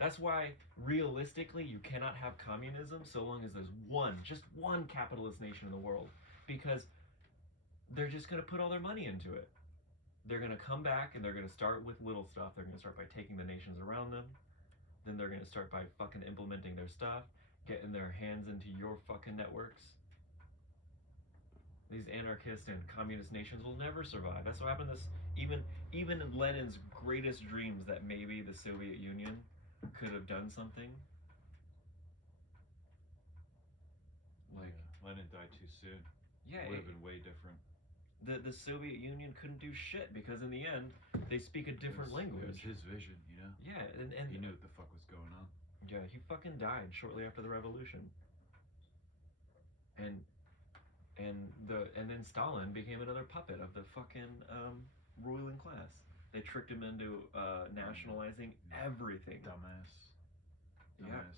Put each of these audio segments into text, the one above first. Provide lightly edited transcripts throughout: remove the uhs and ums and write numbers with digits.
That's why, realistically, you cannot have communism so long as there's just one capitalist nation in the world. Because they're just going to put all their money into it. They're going to come back and they're going to start with little stuff. They're going to start by taking the nations around them. Then they're going to start by fucking implementing their stuff, getting their hands into your fucking networks. These anarchist and communist nations will never survive. That's what happened to this. Even in Lenin's greatest dreams that maybe the Soviet Union could have done something. Like, Lenin died too soon. Yeah, it would have been way different. The Soviet Union couldn't do shit because in the end they speak a different language. It was his vision, you know. Yeah, and he knew what the fuck was going on. Yeah, he fucking died shortly after the revolution. And then Stalin became another puppet of the fucking ruling class. They tricked him into nationalizing everything. Dumbass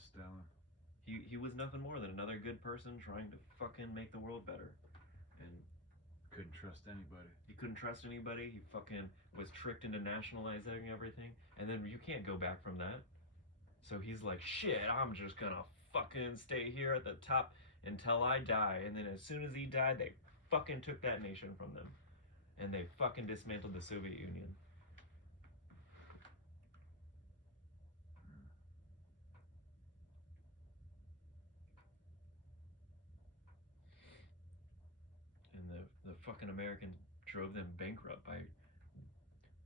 Stalin. He was nothing more than another good person trying to fucking make the world better. And couldn't trust anybody. He couldn't trust anybody. He fucking was tricked into nationalizing everything. And then you can't go back from that. So he's like, shit, I'm just gonna fucking stay here at the top until I die. And then as soon as he died, they fucking took that nation from them. And they fucking dismantled the Soviet Union. And the fucking Americans drove them bankrupt by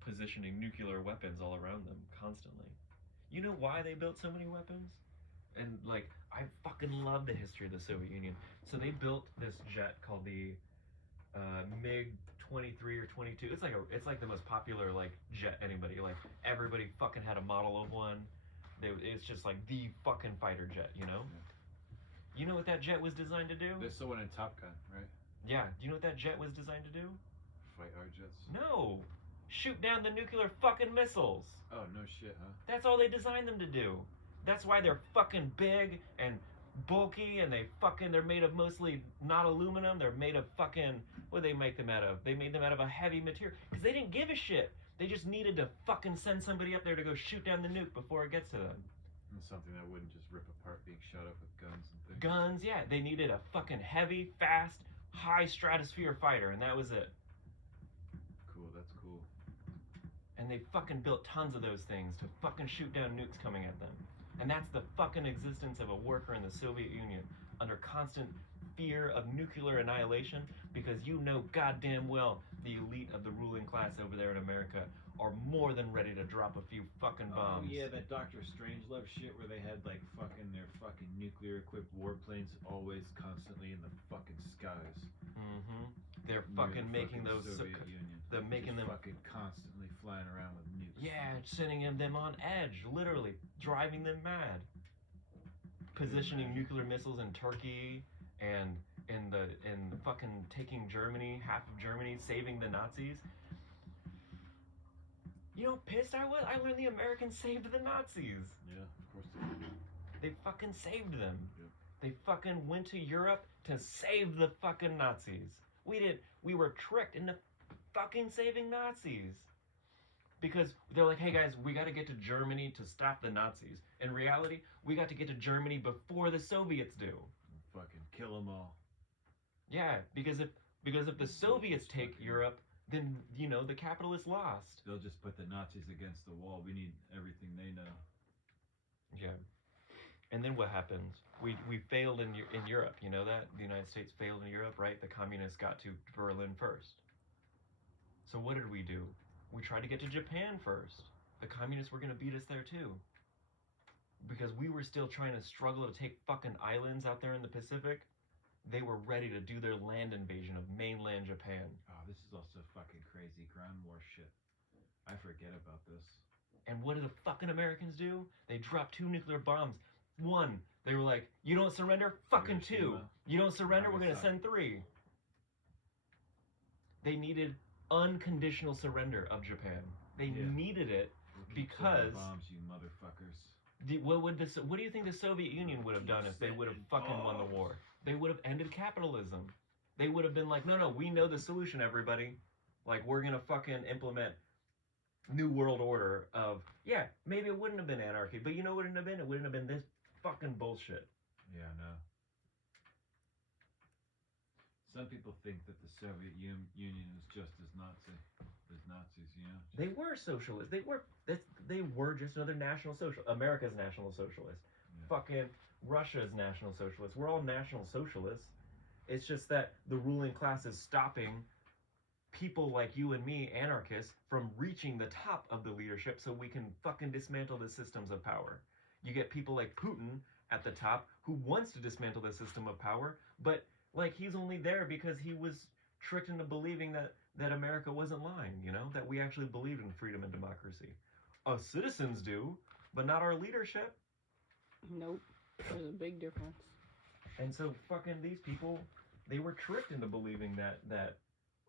positioning nuclear weapons all around them constantly. You know why they built so many weapons? And like, I fucking love the history of the Soviet Union. So they built this jet called the MiG-23 or 22. It's like the most popular like jet anybody. Like everybody fucking had a model of one. It's just like the fucking fighter jet, you know? Yeah. You know what that jet was designed to do? There's someone in Top Gun, right? Yeah. Do you know what that jet was designed to do? Fight our jets? No. Shoot down the nuclear fucking missiles. Oh, no shit, huh? That's all they designed them to do. That's why they're fucking big and bulky, and they're made of mostly not aluminum. They're made of fucking, what do they make them out of? They made them out of a heavy material because they didn't give a shit. They just needed to fucking send somebody up there to go shoot down the nuke before it gets to them. And something that wouldn't just rip apart being shot up with guns and things. Guns, yeah. They needed a fucking heavy, fast, high stratosphere fighter, and that was it. Cool, that's cool. And they fucking built tons of those things to fucking shoot down nukes coming at them. And that's the fucking existence of a worker in the Soviet Union under constant fear of nuclear annihilation, because you know goddamn well the elite of the ruling class over there in America are more than ready to drop a few fucking bombs. Oh yeah, that Dr. Strangelove shit where they had like their fucking nuclear equipped warplanes always constantly in the fucking skies. Mm-hmm. They're fucking making those Soviet Union. They're making them fucking constantly flying around with nukes. Yeah, sending them on edge, literally driving them mad. Positioning nuclear missiles in Turkey and fucking taking Germany, half of Germany, saving the Nazis. You know how pissed I was? I learned the Americans saved the Nazis. Yeah, of course they did. They fucking saved them. Yep. They fucking went to Europe to save the fucking Nazis. We were tricked into fucking saving Nazis. Because they're like, hey guys, we gotta get to Germany to stop the Nazis. In reality, we got to get to Germany before the Soviets do. Fucking kill them all. Yeah, because if the Soviets take Europe, then, you know, the capitalists lost. They'll just put the Nazis against the wall. We need everything they know. Yeah. And then what happens? We failed in Europe, you know that? The United States failed in Europe, right? The communists got to Berlin first. So what did we do? We tried to get to Japan first. The communists were going to beat us there too. Because we were still trying to struggle to take fucking islands out there in the Pacific. They were ready to do their land invasion of mainland Japan. Oh, this is also fucking crazy ground war shit. I forget about this. And what do the fucking Americans do? They drop 2 nuclear bombs. 1, they were like, you don't surrender? Fucking 2. You don't surrender? We're going to send 3. They needed unconditional surrender of Japan. They needed it because... bombs, you motherfuckers. What do you think the Soviet Union would have done if they would have fucking won the war? They would have ended capitalism. They would have been like, no, we know the solution, everybody. Like, we're going to fucking implement New World Order of, yeah, maybe it would wouldn't have been anarchy. But you know what it wouldn't have been? It wouldn't have been this fucking bullshit. Yeah, no. Some people think that the Soviet Union is just as Nazis, you know? They were socialists. They were just another national socialist. America's national socialist. Yeah. Fucking Russia's national socialist. We're all national socialists. It's just that the ruling class is stopping people like you and me, anarchists, from reaching the top of the leadership so we can fucking dismantle the systems of power. You get people like Putin at the top who wants to dismantle the system of power, but like he's only there because he was tricked into believing that America wasn't lying, you know, that we actually believed in freedom and democracy. Us citizens do, but not our leadership. Nope. There's a big difference. And so fucking these people, they were tricked into believing that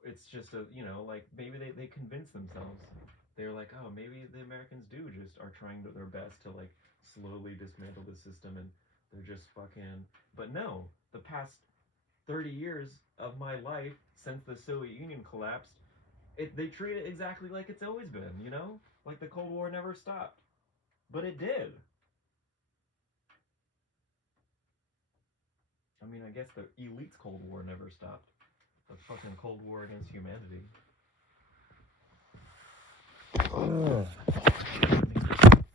it's just a, you know, like maybe they convinced themselves. They're like, oh, maybe the Americans do just are trying their best to like slowly dismantle the system, and they're just fucking. But no, the past 30 years of my life since the Soviet Union collapsed, they treat it exactly like it's always been, you know? Like the Cold War never stopped. But it did. I mean, I guess the elite's Cold War never stopped. The fucking Cold War against humanity.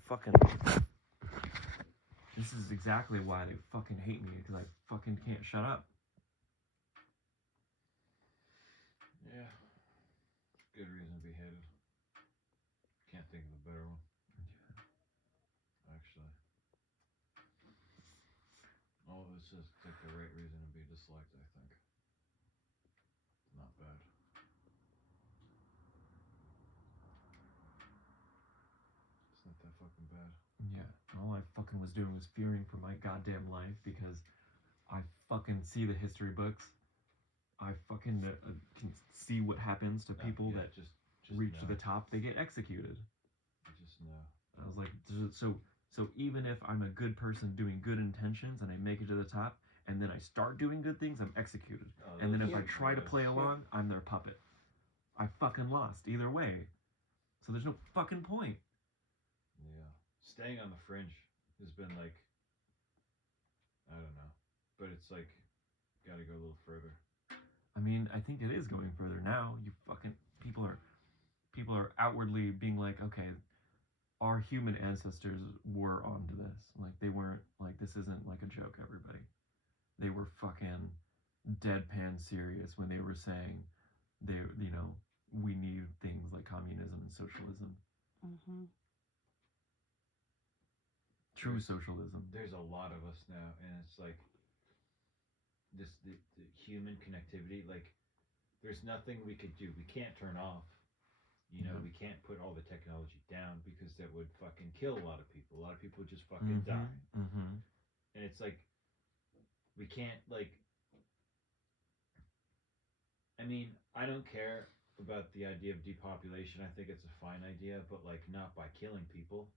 Fucking. This is exactly why they fucking hate me, because I fucking can't shut up. Yeah. Good reason to be hated. Can't think of a better one. Actually. All of this is like the right reason to be disliked, I think. Not bad. It's not that fucking bad. Yeah, all I fucking was doing was fearing for my goddamn life because I fucking see the history books. I fucking can see what happens to people that just reach the top. They get executed. Just know. I was like, so even if I'm a good person doing good intentions and I make it to the top, and then I start doing good things, I'm executed. And then if I try to play along, I'm their puppet. I fucking lost either way. So there's no fucking point. Yeah. Staying on the fringe has been like, I don't know, but it's like, gotta go a little further. I mean, I think it is going further now. You fucking people are outwardly being like, okay, our human ancestors were onto this. Like they weren't like this isn't like a joke, everybody. They were fucking deadpan serious when they were saying we need things like communism and socialism. Mm-hmm. True socialism. There's a lot of us now, and it's like the human connectivity. Like, there's nothing we could do. We can't turn off. You know, we can't put all the technology down because that would fucking kill a lot of people. A lot of people would just fucking die. Mm-hmm. And it's like, we can't, like, I mean, I don't care about the idea of depopulation. I think it's a fine idea, but, like, not by killing people.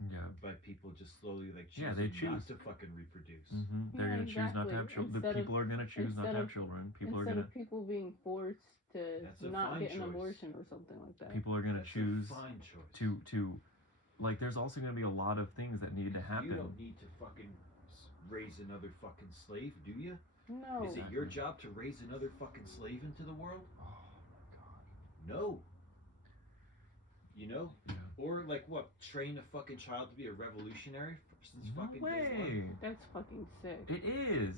Yeah. By people just slowly, like, choosing not to fucking reproduce. Mm-hmm. They're going to choose not to have children. The people are going to choose not to have children. People are going to... people being forced to not get an abortion or something like that. People are going to choose a fine choice. to like there's also going to be a lot of things that need to happen. You don't need to fucking raise another fucking slave, do you? No. Is it your job to raise another fucking slave into the world? Oh my god. No. You know? Yeah. Or like what? Train a fucking child to be a revolutionary since fucking day one? That's fucking sick. It is.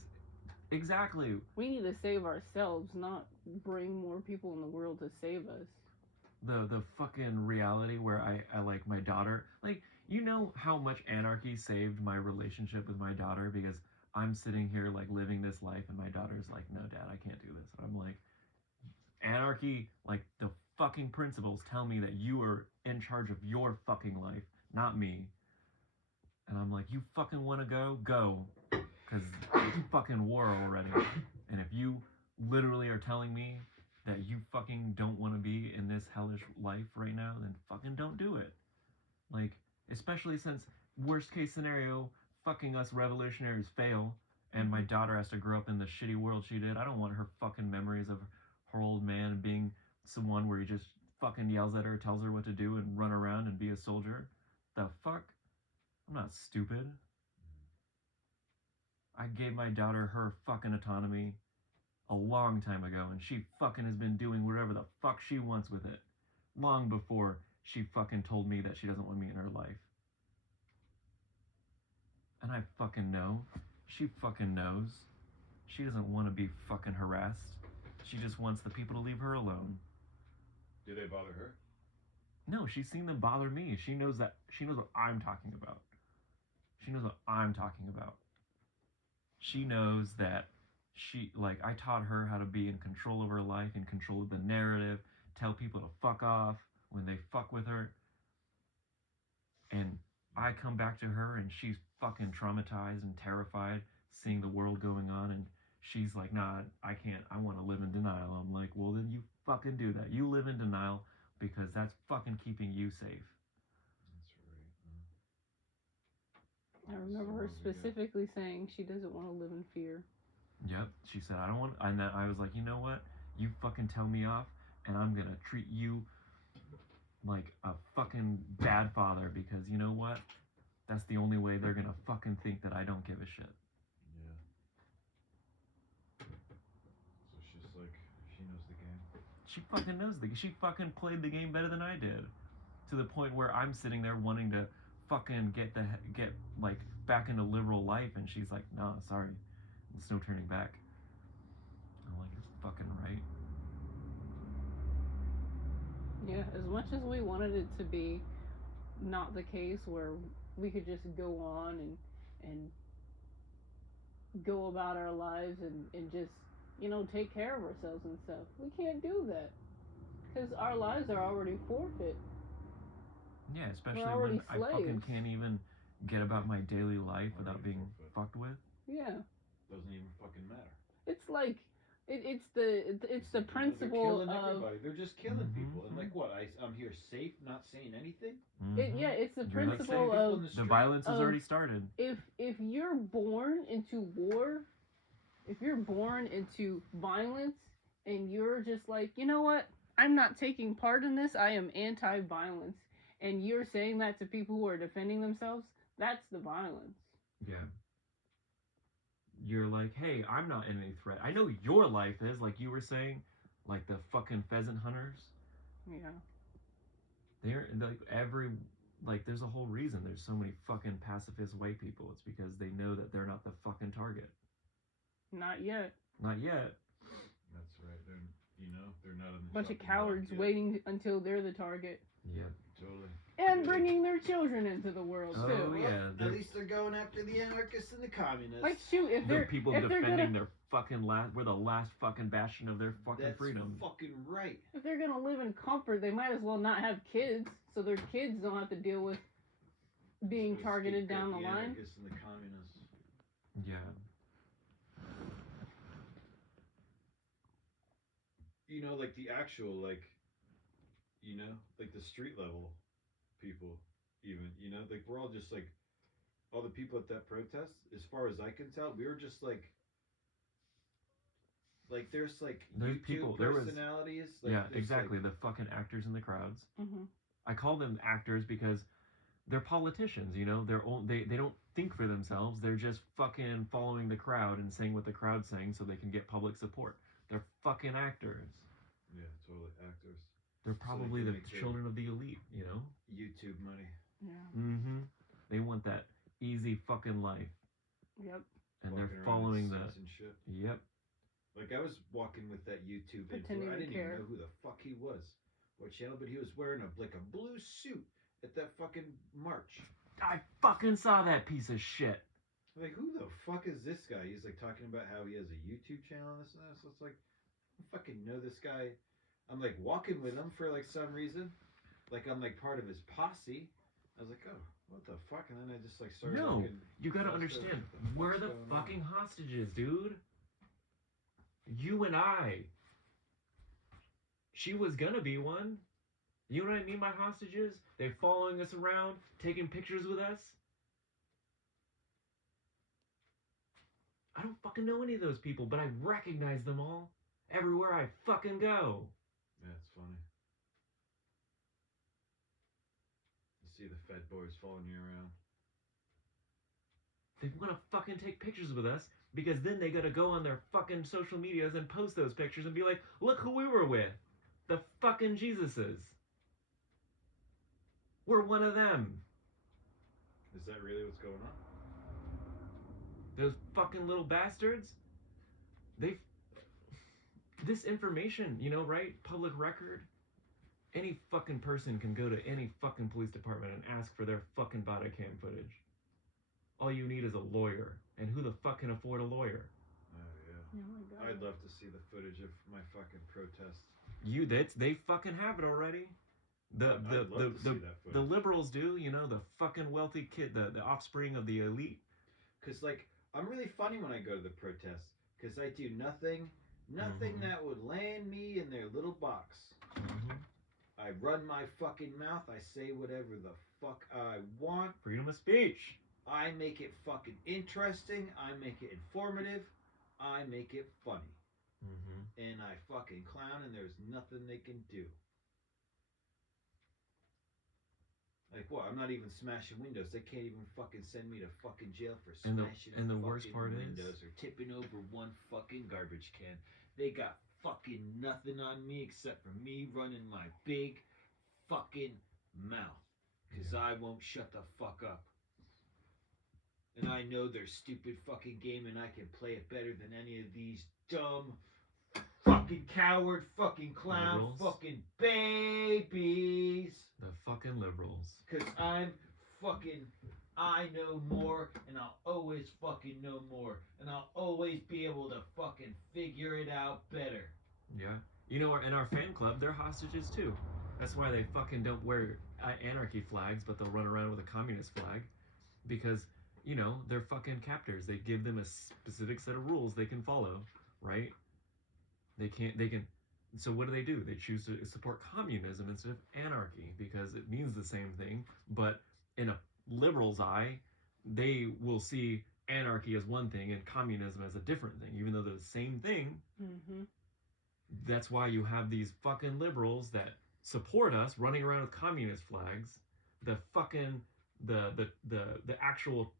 Exactly. We need to save ourselves, not bring more people in the world to save us. The fucking reality where I like my daughter, like, you know how much anarchy saved my relationship with my daughter, because I'm sitting here like living this life and my daughter's like, no dad, I can't do this. And I'm like, anarchy, like the fucking principles tell me that you are in charge of your fucking life, not me. And I'm like, you fucking want to go, because it's fucking war already. And if you literally are telling me that you fucking don't want to be in this hellish life right now, then fucking don't do it. Like, especially since worst case scenario, fucking us revolutionaries fail and my daughter has to grow up in the shitty world she did. I don't want her fucking memories of her old man being someone where he just fucking yells at her, tells her what to do and run around and be a soldier. The fuck? I'm not stupid. I gave my daughter her fucking autonomy a long time ago, and she fucking has been doing whatever the fuck she wants with it. Long before she fucking told me that she doesn't want me in her life. And I fucking know. She fucking knows. She doesn't want to be fucking harassed. She just wants the people to leave her alone. Do they bother her? No, she's seen them bother me. She knows that. She knows what I'm talking about. She knows what I'm talking about. She knows that I taught her how to be in control of her life, in control of the narrative, tell people to fuck off when they fuck with her. And I come back to her and she's fucking traumatized and terrified seeing the world going on, and she's like, nah, I can't, I want to live in denial. I'm like, well then you fucking do that. You live in denial because that's fucking keeping you safe. That's right. I remember her specifically saying she doesn't want to live in fear. Yep, she said, I don't want, and I was like, you know what? You fucking tell me off and I'm gonna treat you like a fucking bad father, because you know what? That's the only way they're gonna fucking think that I don't give a shit. Yeah. So she's like, she knows the game. She fucking knows she fucking played the game better than I did. To the point where I'm sitting there wanting to fucking get like back into liberal life, and she's like, nah, sorry. There's no turning back. I'm like, you're fucking right. Yeah, as much as we wanted it to be not the case where we could just go on and go about our lives and just, take care of ourselves and stuff. We can't do that. Because our lives are already forfeit. Yeah, especially We're already when slaves. I fucking can't even get about my daily life without being fucked with. Yeah. Doesn't even fucking matter. It's like it's the principle they're killing of everybody. They're just killing people. And like what? I'm here safe, not saying anything. It's the You're like principle saying of the violence has already started. If you're born into war, if you're born into violence, and you're just like, you know what? I'm not taking part in this. I am anti-violence. And you're saying that to people who are defending themselves, that's the violence. Yeah. You're like, hey, I'm not in any threat. I know your life is, like you were saying, like the fucking pheasant hunters. Yeah. They're like there's a whole reason there's so many fucking pacifist white people. It's because they know that they're not the fucking target. Not yet. Not yet. That's right. They're not in the bunch of cowards waiting until they're the target. Yep. Totally. And bringing their children into the world too. Oh yeah. At least they're going after the anarchists and the communists. Like shoot, if they're people defending their fucking we're the last fucking bastion of their fucking freedom. That's fucking right. If they're gonna live in comfort, they might as well not have kids, so their kids don't have to deal with being targeted down the line. Anarchists and the communists. Yeah. Like the actual, like the street level people, even, like we're all just like, all the people at that protest, as far as I can tell, we were just like there's YouTube people, personalities. Yeah, exactly. The fucking actors in the crowds. Mm-hmm. I call them actors because they're politicians, they don't think for themselves. They're just fucking following the crowd and saying what the crowd's saying so they can get public support. They're fucking actors. Yeah, totally actors. They're probably the children of the elite, YouTube money. Yeah. Mm-hmm. They want that easy fucking life. Yep. And they're following the and shit. Yep. Like I was walking with that YouTube influencer. I didn't even know who the fuck he was, what channel, but he was wearing a blue suit at that fucking march. I fucking saw that piece of shit. Like, who the fuck is this guy? He's like talking about how he has a YouTube channel and this and that. So it's like, I fucking know this guy. I'm like walking with him for like some reason. Like I'm like part of his posse. I was like, oh, what the fuck? And then I just like started. No, you gotta understand. We're the fucking hostages, dude. You and I. She was gonna be one. You know what I mean by hostages? They're following us around, taking pictures with us. I don't fucking know any of those people, but I recognize them all everywhere I fucking go. Yeah, it's funny. You see the Fed boys following you around. They want to fucking take pictures with us because then they gotta go on their fucking social medias and post those pictures and be like, look who we were with. The fucking Jesuses. We're one of them. Is that really what's going on? Those fucking little bastards. They've... This information, you know, right? Public record. Any fucking person can go to any fucking police department and ask for their fucking body cam footage. All you need is a lawyer. And who the fuck can afford a lawyer? Oh, Oh yeah. my god. I'd love to see the footage of my fucking protest. They fucking have it already. I'd love to see that The footage. liberals do, you know, the fucking wealthy kid, the offspring of the elite. Because, like, I'm really funny when I go to the protests. Because I do nothing that would land me in their little box. Mm-hmm. I run my fucking mouth. I say whatever the fuck I want. Freedom of speech. I make it fucking interesting. I make it informative. I make it funny. Mm-hmm. And I fucking clown, and there's nothing they can do. Like what? I'm not even smashing windows. They can't even fucking send me to fucking jail for smashing and the fucking worst part windows or tipping over one fucking garbage can. They got fucking nothing on me except for me running my big fucking mouth. Because I won't shut the fuck up. And I know their stupid fucking game and I can play it better than any of these dumb fucking coward fucking clown Liberals. fucking babies. The fucking liberals. Because I know more and I'll always fucking know more. And I'll always be able to fucking figure it out better. Yeah. You know, in our fan club, they're hostages too. That's why they fucking don't wear anarchy flags, but they'll run around with a communist flag. Because, you know, they're fucking captors. They give them a specific set of rules they can follow, right? They can... So what do? They choose to support communism instead of anarchy because it means the same thing, but in a liberal's eye, they will see anarchy as one thing and communism as a different thing, even though they're the same thing. Mm-hmm. That's why you have these fucking liberals that support us running around with communist flags. The fucking the actual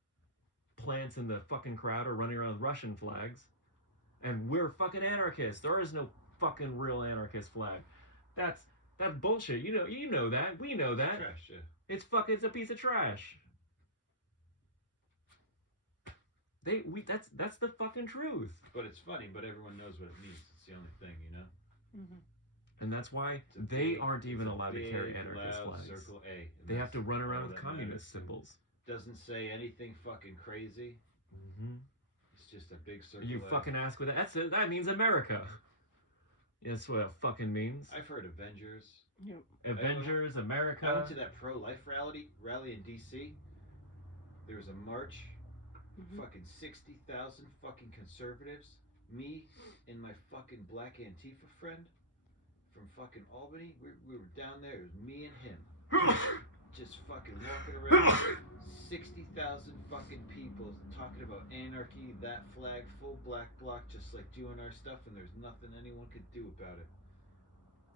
plants in the fucking crowd are running around with Russian flags, and we're fucking anarchists. There is no fucking real anarchist flag. That's bullshit. You know that. We know that. Trash, yeah. It's a piece of trash. That's the fucking truth. But it's funny, but everyone knows what it means. It's the only thing, you know? Mm-hmm. And that's why they aren't even allowed to carry anarchist flags. Circle A. They have to run around with communist symbols. Doesn't say anything fucking crazy. Mm-hmm. It's just a big circle. You A. fucking ask what that's it. That means America. That's what it fucking means. I've heard Avengers. Yep. Avengers, America. I went to that pro-life rally in D.C. There was a march. Mm-hmm. Fucking 60,000 fucking conservatives. Me and my fucking black Antifa friend from fucking Albany. We were down there. It was me and him. Just fucking walking around. 60,000 fucking people talking about anarchy, that flag, full black bloc, just like doing our stuff, and there's nothing anyone could do about it.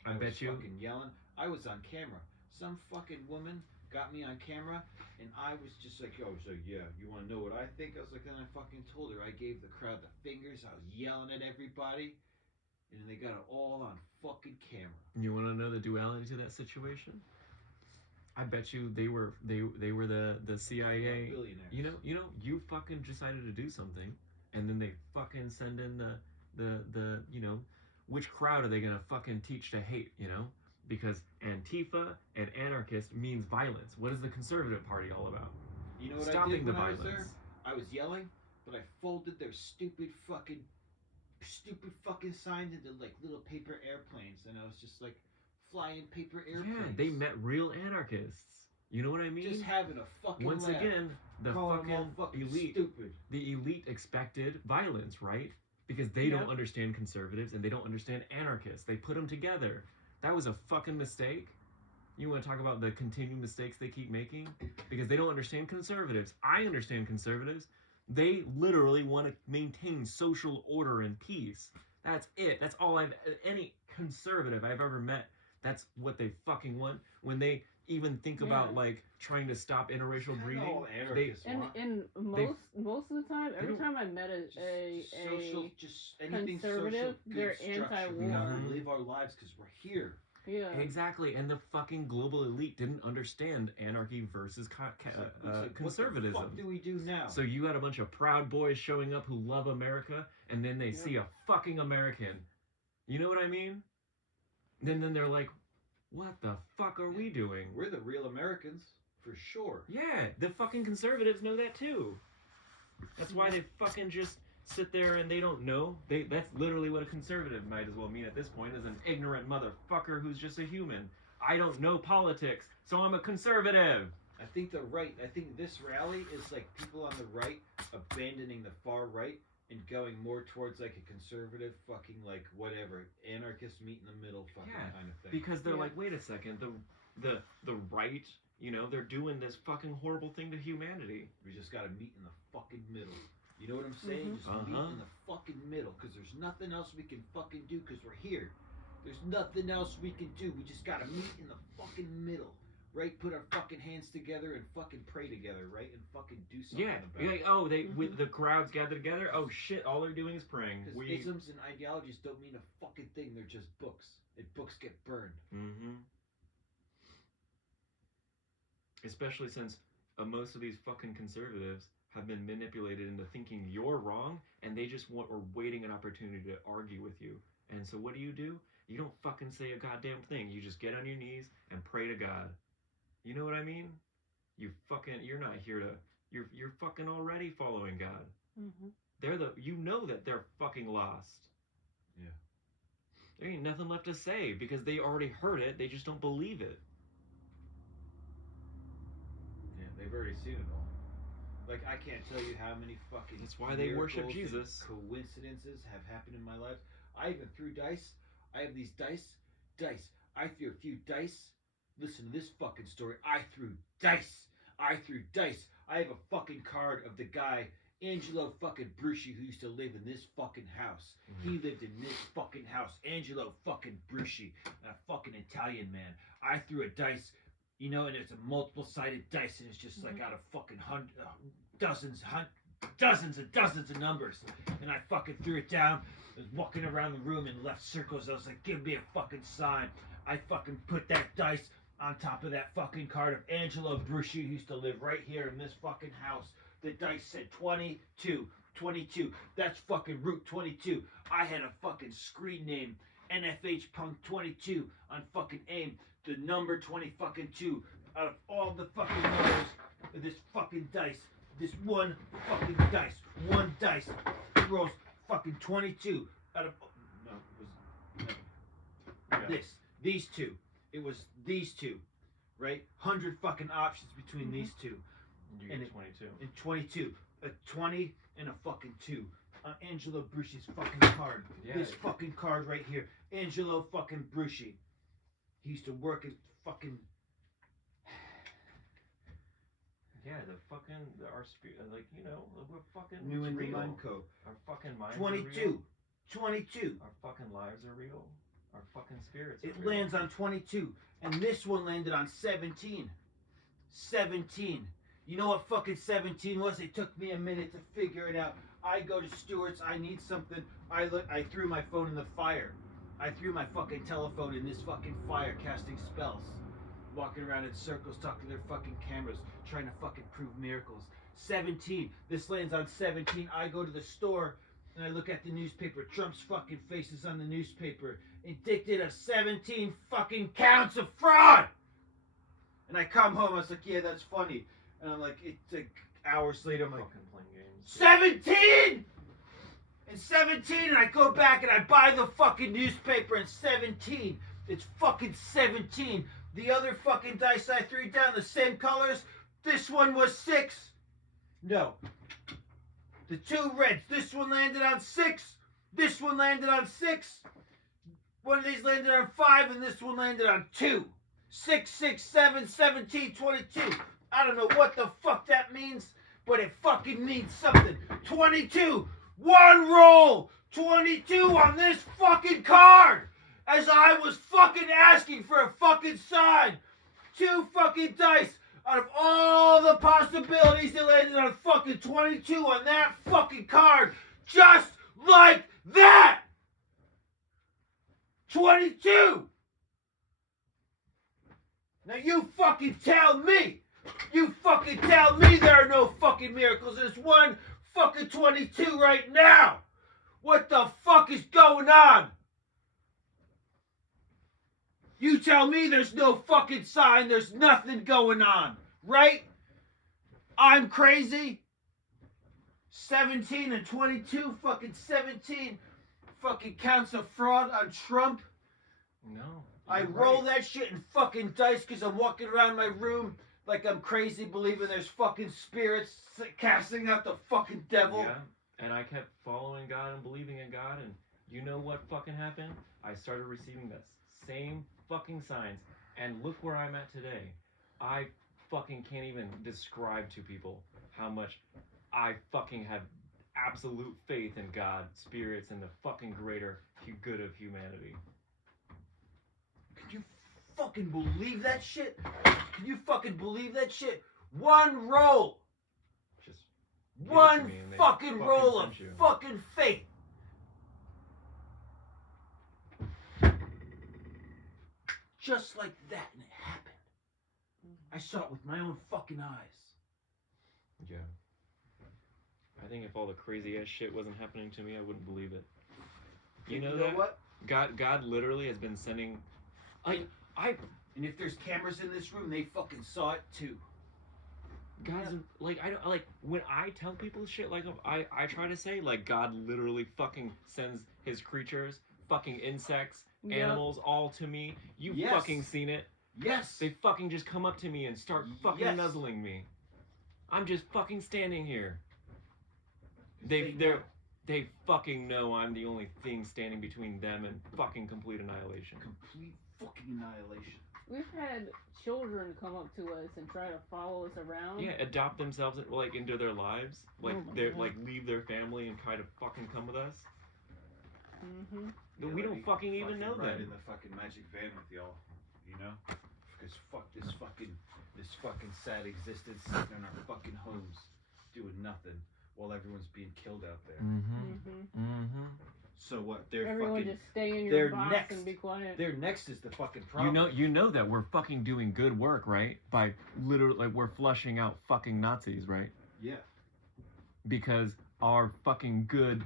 I bet you. Fucking yelling. I was on camera. Some fucking woman got me on camera, and I was just like, oh, so yeah, you want to know what I think? I was like, then I fucking told her. I gave the crowd the fingers. I was yelling at everybody, and they got it all on fucking camera. You want to know the duality to that situation? I bet you they were the CIA. You know, you fucking decided to do something, and then they fucking send in the you know, which crowd are they gonna fucking teach to hate? You know, because Antifa and anarchist means violence. What is the Conservative Party all about? You know what Stopping I did when the I was violence. there? I was yelling, but I folded their stupid fucking signs into like little paper airplanes, and I was just like flying paper airplanes. Yeah, they met real anarchists. You know what I mean? Just having a fucking Once laugh. again, the fucking elite, stupid. the elite expected violence, right? Because they don't understand conservatives and they don't understand anarchists. They put them together. That was a fucking mistake. You want to talk about the continued mistakes they keep making? Because they don't understand conservatives. I understand conservatives. They literally want to maintain social order and peace. That's it. That's all any conservative I've ever met. That's what they fucking want. When they even think about like trying to stop interracial breeding. And most of the time, every time I met a conservative, they're anti-war. We gotta live our lives because we're here. Yeah. Exactly, and the fucking global elite didn't understand anarchy versus conservatism. What do we do now? So you got a bunch of proud boys showing up who love America, and then they see a fucking American. You know what I mean? Then they're like, what the fuck are we doing? We're the real Americans, for sure. Yeah, the fucking conservatives know that too. That's why they fucking just sit there and they don't know. That's literally what a conservative might as well mean at this point, is an ignorant motherfucker who's just a human. I don't know politics, so I'm a conservative. I think this rally is like people on the right abandoning the far right and going more towards like a conservative fucking like whatever anarchist meet in the middle fucking kind of thing. Because they're like, wait a second, the right, you know, they're doing this fucking horrible thing to humanity. We just gotta meet in the fucking middle. You know what I'm saying? Just meet in the fucking middle, because there's nothing else we can fucking do, because we're here. There's nothing else we can do. We just gotta meet in the fucking middle, right? Put our fucking hands together and fucking pray together, right? And fucking do something about it. Oh, with the crowds gathered together? Oh shit, all they're doing is praying. Because isms and ideologies don't mean a fucking thing. They're just books. And books get burned. Especially since most of these fucking conservatives have been manipulated into thinking you're wrong, and they just are waiting an opportunity to argue with you. And so what do? You don't fucking say a goddamn thing. You just get on your knees and pray to God. You know what I mean? You're not here to, you're fucking already following God. You know that they're fucking lost. Yeah. There ain't nothing left to say because they already heard it. They just don't believe it. Yeah, they've already seen it all. Like, I can't tell you how many fucking That's why they worship Jesus. Coincidences have happened in my life. I even threw dice. I have these dice. I threw a few dice. Listen to this fucking story. I threw dice. I have a fucking card of the guy, Angelo fucking Bruschi, who used to live in this fucking house. He lived in this fucking house. Angelo fucking Bruschi. A fucking Italian man. I threw a dice. You know, and it's a multiple-sided dice, and it's just like out of fucking dozens and dozens of numbers. And I fucking threw it down. I was walking around the room in left circles. I was like, give me a fucking sign. I fucking put that dice on top of that fucking card of Angelo Bruschi, who used to live right here in this fucking house. The dice said 22. That's fucking Route 22. I had a fucking screen name, NFH Punk 22, on fucking AIM. The number 20 fucking 2 out of all the fucking numbers of this fucking dice. This one fucking dice. One dice rolls fucking 22 out of these two. It was these two, right? 100 fucking options between these two. You get 22. And 22. A 20 and a fucking 2. On Angelo Bruschi's fucking card. This fucking card right here. Angelo fucking Bruschi. He used to work at fucking... Yeah, our spirit, like, you know, we're fucking New England real. Line Co. Our fucking minds 22. are real. 22. Our fucking lives are real. Our fucking spirits are It real. lands on 22. And this one landed on 17. 17. You know what fucking 17 was? It took me a minute to figure it out. I go to Stewart's. I need something. I threw my phone in the fire. I threw my fucking telephone in this fucking fire, casting spells. Walking around in circles, talking to their fucking cameras, trying to fucking prove miracles. 17. This lands on 17. I go to the store, and I look at the newspaper. Trump's fucking face is on the newspaper. Indicted of 17 fucking counts of fraud! And I come home, I was like, yeah, that's funny. And I'm like, it's like hours later, I'm like, fucking playing games. 17! And 17, and I go back and I buy the fucking newspaper, and 17. It's fucking 17. The other fucking dice I threw down, the same colors, this one was 6. No. The two reds, this one landed on 6. This one landed on 6. One of these landed on 5, and this one landed on 2. 6, 6, 7, 17, 22. I don't know what the fuck that means, but it fucking means something. 22. One roll. 22 on this fucking card. As I was fucking asking for a fucking sign. 22 fucking dice out of all the possibilities that landed on fucking 22 on that fucking card. Just like that! 22! Now you fucking tell me! You fucking tell me there are no fucking miracles. There's one fucking 22 right now! What the fuck is going on? You tell me there's no fucking sign, there's nothing going on, right? I'm crazy? 17 and 22, fucking 17 fucking counts of fraud on Trump. No. I roll that shit in fucking dice because I'm walking around my room like I'm crazy, believing there's fucking spirits casting out the fucking devil. Yeah, and I kept following God and believing in God, and you know what fucking happened? I started receiving the same fucking signs, and look where I'm at today. I fucking can't even describe to people how much I fucking have absolute faith in God, spirits, and the fucking greater good of humanity. Can you fucking believe that shit? Can you fucking believe that shit? One roll. Just One fucking roll of fucking faith. Just like that, and it happened. I saw it with my own fucking eyes. Yeah. I think if all the crazy ass shit wasn't happening to me, I wouldn't believe it. You know that? What? God literally has been sending. And if there's cameras in this room, they fucking saw it too. God's like, I don't like when I tell people shit like I try to say like God literally fucking sends his creatures, fucking insects, animals, all to me. You fucking seen it? Yes. They fucking just come up to me and start fucking nuzzling me. I'm just fucking standing here. They fucking know I'm the only thing standing between them and fucking complete annihilation. Complete fucking annihilation. We've had children come up to us and try to follow us around. Yeah, adopt themselves like into their lives, like like leave their family and try to fucking come with us. Mm-hmm. But we don't fucking even know ride them. in the fucking magic van with y'all, you know? Because fuck this fucking sad existence sitting in our fucking homes, doing nothing while everyone's being killed out there. So what? Everyone just stay in your box and be quiet. Their next is the fucking problem. You know that we're fucking doing good work, right? By literally, like, we're flushing out fucking Nazis, right? Yeah. Because our fucking good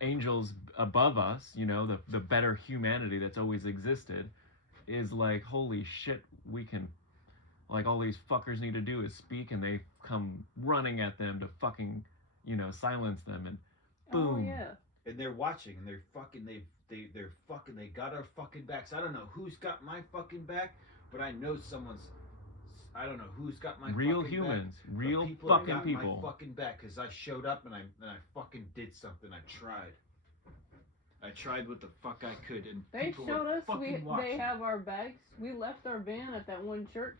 angels above us, you know, the better humanity that's always existed, is like, holy shit, we can, like, all these fuckers need to do is speak, and they come running at them to fucking, you know, silence them, and boom. Oh yeah. And they're watching, and they're fucking, they got our fucking backs. I don't know who's got my fucking back, but I know I don't know who's got my real fucking humans, back, real people fucking got people. my fucking back, because I showed up and I fucking did something. I tried what the fuck I could, and they people showed were us fucking watching. They have our bags. We left our van at that one church,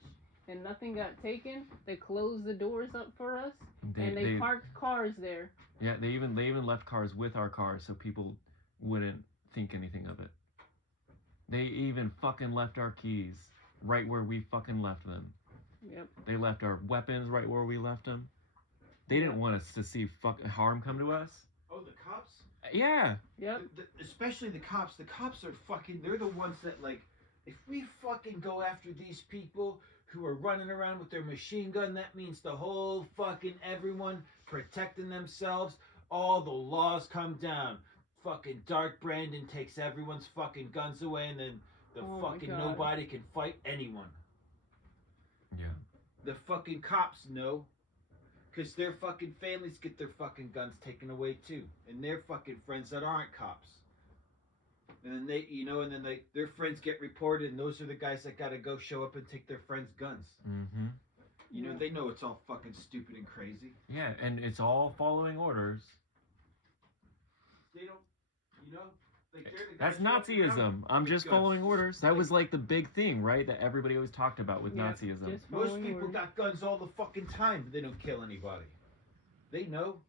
and nothing got taken. They closed the doors up for us, and they parked cars there. Yeah, they even left cars with our cars so people wouldn't think anything of it. They even fucking left our keys right where we fucking left them. Yep. They left our weapons right where we left them. They didn't want us to see harm come to us. Oh, the cops? Yeah. Yep. Especially the cops. The cops are fucking, they're the ones that, like, if we fucking go after these people who are running around with their machine gun, that means the whole fucking everyone protecting themselves, all the laws come down. Fucking Dark Brandon takes everyone's fucking guns away, and then nobody can fight anyone. Yeah. The fucking cops know, because their fucking families get their fucking guns taken away too, and their fucking friends that aren't cops. And then they, you know, and then their friends get reported, and those are the guys that gotta go show up and take their friends' guns. Mm-hmm. You know, they know it's all fucking stupid and crazy. Yeah, and it's all following orders. They don't, you know, like they're the that's guys Nazism. I'm just following orders. That was like the big thing, right? That everybody always talked about with Nazism. Most people got guns all the fucking time, but they don't kill anybody. They know.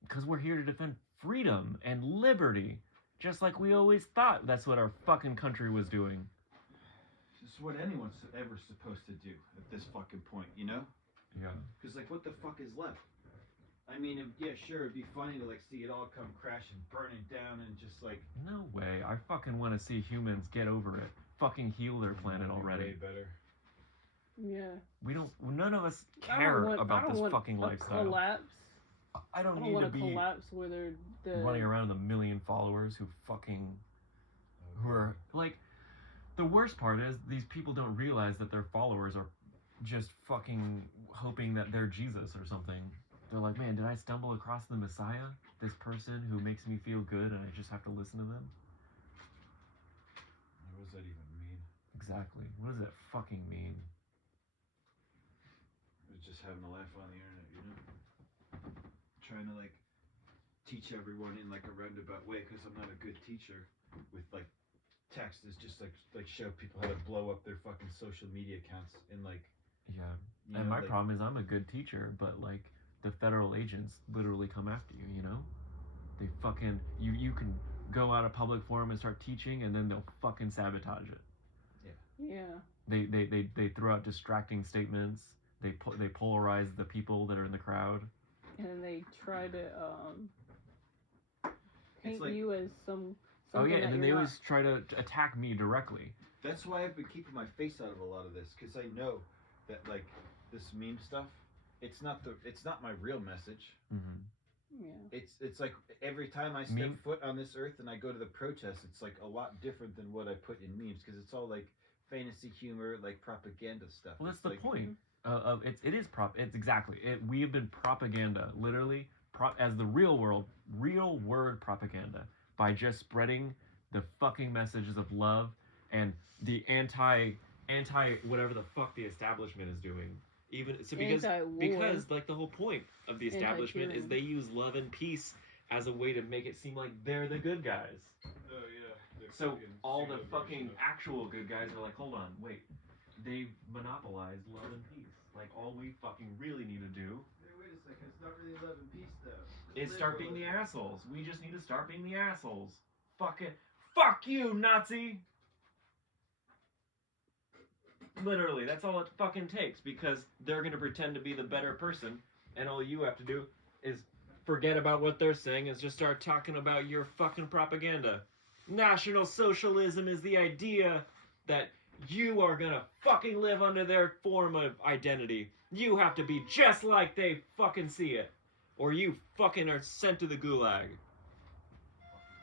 Because we're here to defend freedom and liberty. Just like we always thought that's what our fucking country was doing. It's what anyone's ever supposed to do at this fucking point, you know? Yeah. Because, like, what the fuck is left? I mean, yeah, sure, it'd be funny to, like, see it all come crashing, burning down, and just, like... No way. I fucking want to see humans get over it. Fucking heal their planet That'd be already. way better. Yeah. None of us care about this fucking lifestyle. Collapse. I don't I need want to be collapse where they're running around with 1 million followers who are, like, the worst part is these people don't realize that their followers are just fucking hoping that they're Jesus or something. They're like, man, did I stumble across the Messiah? This person who makes me feel good and I just have to listen to them? What does that even mean? Exactly. What does that fucking mean? It's just having a laugh on the internet, you know? Trying to, like, teach everyone in, like, a roundabout way, because I'm not a good teacher with, like, text is just, like show people how to blow up their fucking social media accounts and, like... Yeah. And my problem is I'm a good teacher, but, like, the federal agents literally come after you, you know? They fucking... You can go out a public forum and start teaching, and then they'll fucking sabotage it. Yeah. They throw out distracting statements. They polarize the people that are in the crowd. And then they try to paint like, you as some... Oh yeah, and then they not. always try to attack me directly. That's why I've been keeping my face out of a lot of this, because I know that, like, this meme stuff, it's not my real message. Mm-hmm. Yeah. It's like every time I step foot on this earth and I go to the protest, it's like a lot different than what I put in memes, because it's all like fantasy humor, like propaganda stuff. Well, that's it's the like, point. It's exactly. We have been propaganda, literally, as the real word propaganda, by just spreading the fucking messages of love and the anti whatever the fuck the establishment is doing. Even so, because like the whole point of the establishment is they use love and peace as a way to make it seem like they're the good guys. Oh yeah. So all the fucking actual good guys are like, hold on, wait, they've monopolized love and peace. Like, all we fucking really need to do... Hey, wait a second, it's not really love and peace, though. Is start being the assholes. We just need to start being the assholes. Fuck it. Fuck you, Nazi! Literally, that's all it fucking takes, because they're gonna pretend to be the better person, and all you have to do is forget about what they're saying and just start talking about your fucking propaganda. National Socialism is the idea that you are gonna fucking live under their form of identity. You have to be just like they fucking see it. Or you fucking are sent to the gulag.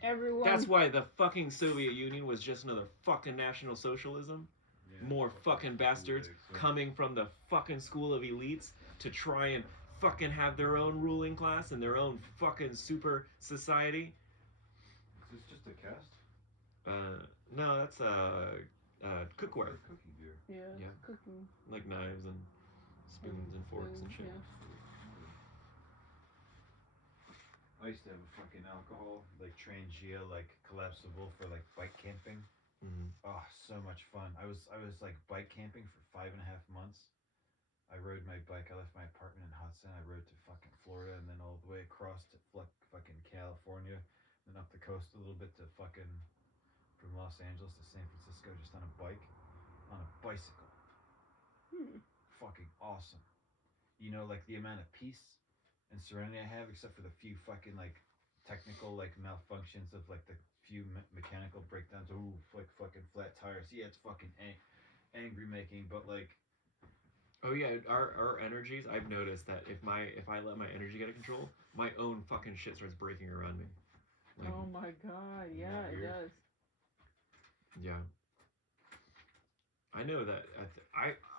Everyone... That's why the fucking Soviet Union was just another fucking National Socialism. Yeah, more fucking bastards coming from the fucking school of elites to try and fucking have their own ruling class and their own fucking super society. Is this just a cast? No, that's cookware. Cooking gear. Yeah. Cooking. Like knives and spoons and forks and shit. Yeah. I used to have a fucking alcohol, like Trangia, like collapsible for like bike camping. Mm-hmm. Oh, so much fun. I was like bike camping for 5.5 months. I rode my bike. I left my apartment in Hudson. I rode to fucking Florida and then all the way across to fucking California, then up the coast a little bit to fucking from Los Angeles to San Francisco, just on a bike, on a bicycle. Fucking awesome. You know, like the amount of peace and serenity I have, except for the few fucking like technical like malfunctions of like the few mechanical breakdowns. Ooh, like fucking flat tires. Yeah, it's fucking angry making, but like. Oh yeah, our energies. I've noticed that if I let my energy get out of control, my own fucking shit starts breaking around me. Like, oh my god, yeah, it does. Yeah. I know that.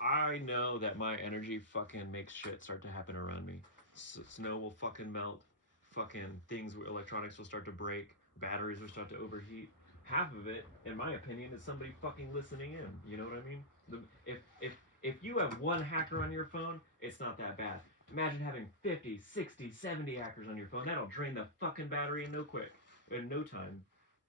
I know that my energy fucking makes shit start to happen around me. Snow will fucking melt. Fucking things, electronics will start to break. Batteries will start to overheat. Half of it, in my opinion, is somebody fucking listening in. You know what I mean? If you have one hacker on your phone, it's not that bad. Imagine having 50, 60, 70 hackers on your phone. That'll drain the fucking battery in no time.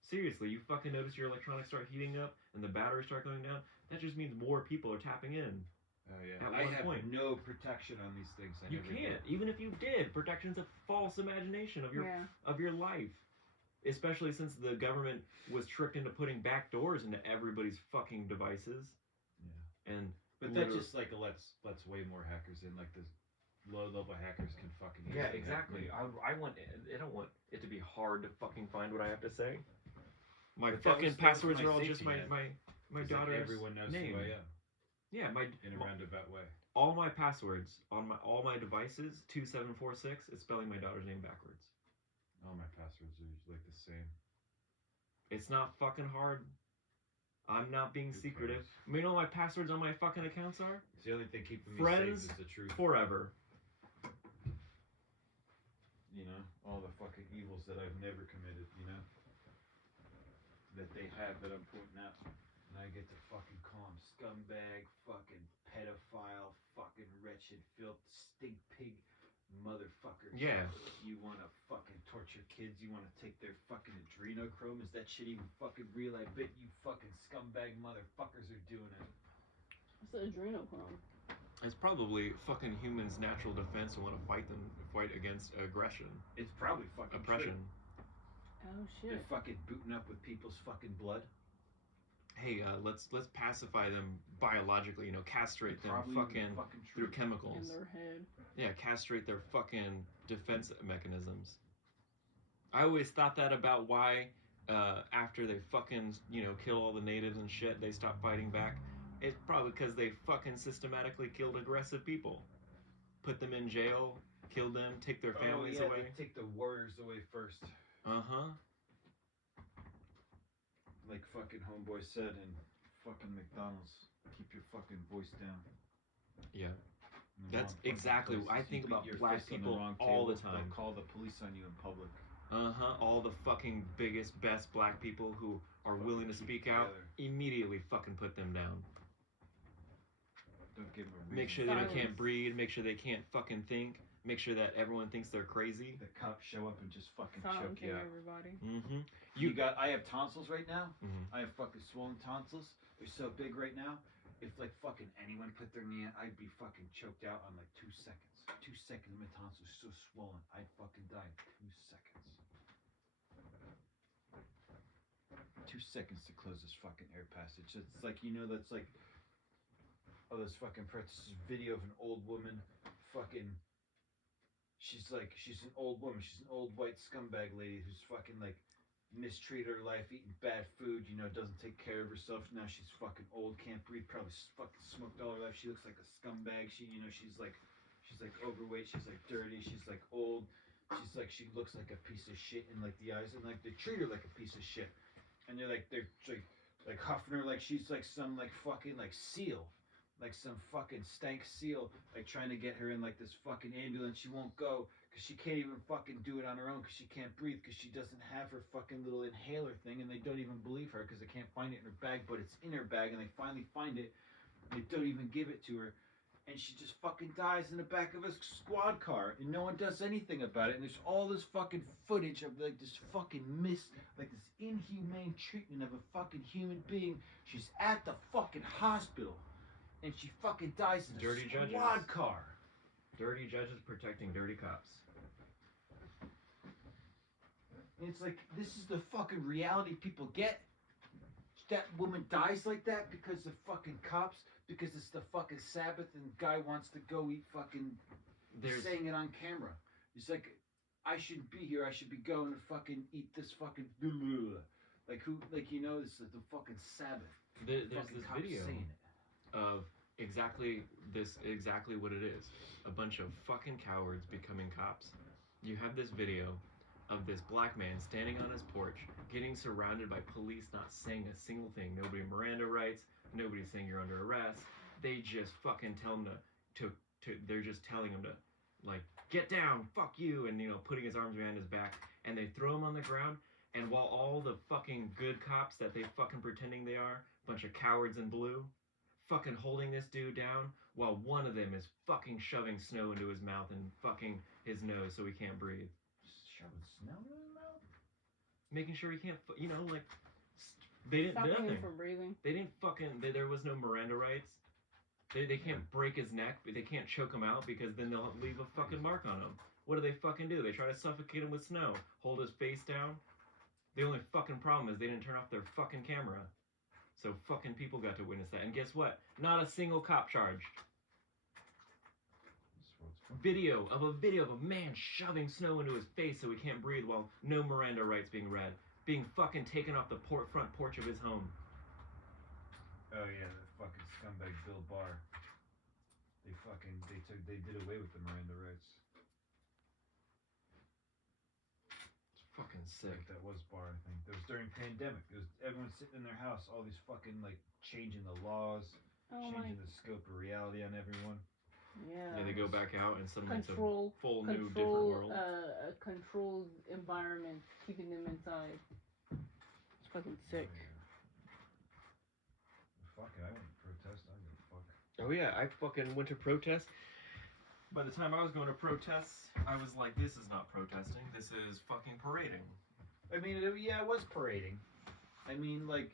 Seriously, you fucking notice your electronics start heating up and the batteries start going down? That just means more people are tapping in. Oh yeah. At one point. No protection on these things. You can't. Even if you did, protection's a false imagination of your life. Especially since the government was tricked into putting back doors into everybody's fucking devices. And But that just like lets way more hackers in. Like the low level hackers can fucking yeah, easily hack exactly. me. I don't want it to be hard to fucking find what I have to say. My But fucking that was passwords my are all just safety net. my 'Cause, daughter's like, everyone knows name. who I am Yeah, in a roundabout way. all my passwords on all my devices 2746 is spelling my daughter's name backwards. All my passwords are like the same. It's not fucking hard. I'm not being Who secretive. cares? You know what my passwords on my fucking accounts are? It's the only thing keeping me Friends safe is the truth. forever. You know, all the fucking evils that I've never committed, you know? That they have that I'm pointing out. And I get to fucking call them scumbag, fucking pedophile, fucking wretched, filth, stink pig motherfuckers. Yeah. You wanna fucking torture kids, you wanna take their fucking adrenochrome? Is that shit even fucking real? I bet you fucking scumbag motherfuckers are doing it. What's the adrenochrome? It's probably fucking humans' natural defense to want to fight against aggression. It's probably fucking oppression. True. Oh shit. They're fucking booting up with people's fucking blood. Hey, let's pacify them biologically. You know, castrate them fucking through chemicals. In their head. Yeah, castrate their fucking defense mechanisms. I always thought that about why after they fucking kill all the natives and shit, they stop fighting back. It's probably because they fucking systematically killed aggressive people, put them in jail, killed them, take their families away. They take the warriors away first. Like fucking homeboy said in fucking McDonald's, keep your fucking voice down. Yeah. That's exactly what I think about black people all the time. They'll call the police on you in public. All the fucking biggest, best black people who are willing to speak out, immediately fucking put them down. Don't give them a reason. Make sure they can't breathe, make sure they can't fucking think, make sure that everyone thinks they're crazy. The cops show up and just fucking choke you out. Everybody. I have tonsils right now. I have fucking swollen tonsils. They're so big right now. If like fucking anyone put their knee in, I'd be fucking choked out on like 2 seconds. 2 seconds, my tonsils are so swollen, I'd fucking die in 2 seconds. 2 seconds to close this fucking air passage. It's like, that's like, this fucking practices video of an old woman, fucking, she's an old woman, she's an old white scumbag lady who's fucking like mistreated her life, eating bad food, doesn't take care of herself. Now she's fucking old, can't breathe, probably fucking smoked all her life. She looks like a scumbag. She's like overweight, she's like dirty, she's like old, she looks like a piece of shit in like the eyes, and like they treat her like a piece of shit, and they're like huffing her like she's like some like fucking like seal, like some fucking stank seal, like trying to get her in like this fucking ambulance. She won't go because she can't even fucking do it on her own because she can't breathe because she doesn't have her fucking little inhaler thing, and they don't even believe her because they can't find it in her bag, but it's in her bag, and they finally find it. They don't even give it to her, and she just fucking dies in the back of a squad car, and no one does anything about it. And there's all this fucking footage of like this fucking this inhumane treatment of a fucking human being. She's at the fucking hospital, and she fucking dies in Dirty a judges. squad car. Dirty judges protecting dirty cops. And it's like, this is the fucking reality people get. That woman dies like that because the fucking cops, because it's the fucking Sabbath and guy wants to go eat fucking, saying it on camera. He's like, I shouldn't be here, I should be going to fucking eat this fucking, like who, like this is the fucking Sabbath. There's this video of exactly what it is. A bunch of fucking cowards becoming cops. You have this video of this black man standing on his porch, getting surrounded by police, not saying a single thing. Nobody Miranda rights, nobody's saying you're under arrest. They just fucking tell him to they're just telling him to, like, get down, fuck you, and putting his arms behind his back, and they throw him on the ground, and while all the fucking good cops that they fucking pretending they are, bunch of cowards in blue, fucking holding this dude down, while one of them is fucking shoving snow into his mouth and fucking his nose so he can't breathe. Shoving snow in his mouth? Making sure he can't, like, they didn't do nothing. From breathing. They didn't fucking, there was no Miranda rights. They can't break his neck, but they can't choke him out because then they'll leave a fucking mark on him. What do they fucking do? They try to suffocate him with snow, hold his face down. The only fucking problem is they didn't turn off their fucking camera. So fucking people got to witness that. And guess what? Not a single cop charged. Video of a man shoving snow into his face so he can't breathe while no Miranda rights being read. Being fucking taken off the front porch of his home. Oh yeah, the fucking scumbag Bill Barr. They did away with the Miranda rights. It's fucking sick. That was Barr, I think. That was during pandemic. It was everyone sitting in their house, all these fucking like changing the laws, changing the scope of reality on everyone. Yeah. Yeah, they go back out and suddenly it's a full new different world. A controlled environment, keeping them inside. It's fucking sick. Oh, yeah. Fuck it, I went to protest. I don't give a fuck. Oh yeah, I fucking went to protest. By the time I was going to protests, I was like, this is not protesting. This is fucking parading. I mean, it was parading. I mean, like,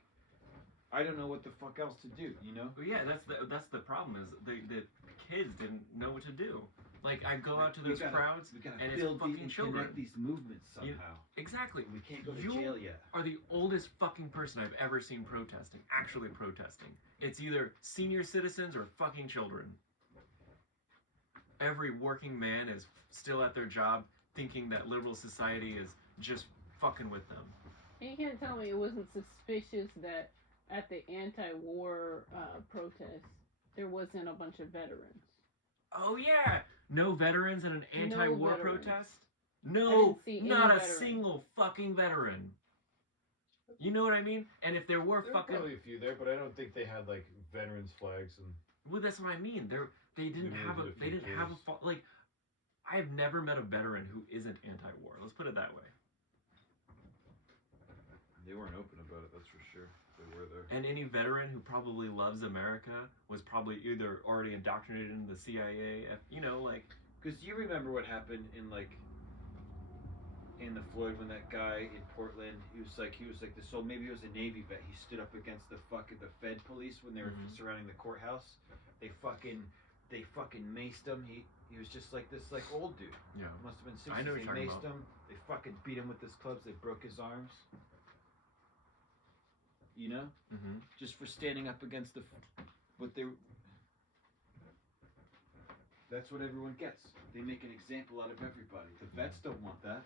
I don't know what the fuck else to do, you know? Well, yeah, that's the problem is the kids didn't know what to do. Like, I go out to those crowds, and it's fucking children. Connect these movements somehow. Exactly. We can't go to jail yet. Are the oldest fucking person I've ever seen protesting, actually protesting. It's either senior citizens or fucking children. Every working man is still at their job thinking that liberal society is just fucking with them. And you can't tell me it wasn't suspicious that at the anti-war protest, there wasn't a bunch of veterans. Oh yeah! No veterans in an anti-war protest? No, not a single fucking veteran. You know what I mean? And if there were fucking... probably a few there, but I don't think they had like veterans flags and... Well, that's what I mean. They didn't have a like. I have never met a veteran who isn't anti-war. Let's put it that way. They weren't open about it, that's for sure. They were there. And any veteran who probably loves America was probably either already indoctrinated into the CIA, you know, like... Because you remember what happened in, like, in the Floyd when that guy in Portland, he was like this, so maybe he was a Navy vet, he stood up against the Fed police when they were surrounding the courthouse. They fucking maced him. He was just like this, like, old dude. Yeah. Must have been 60s. I know They maced him. They fucking beat him with his clubs. They broke his arms. You know? Mm-hmm. Just for standing up against that's what everyone gets. They make an example out of everybody. The vets don't want that.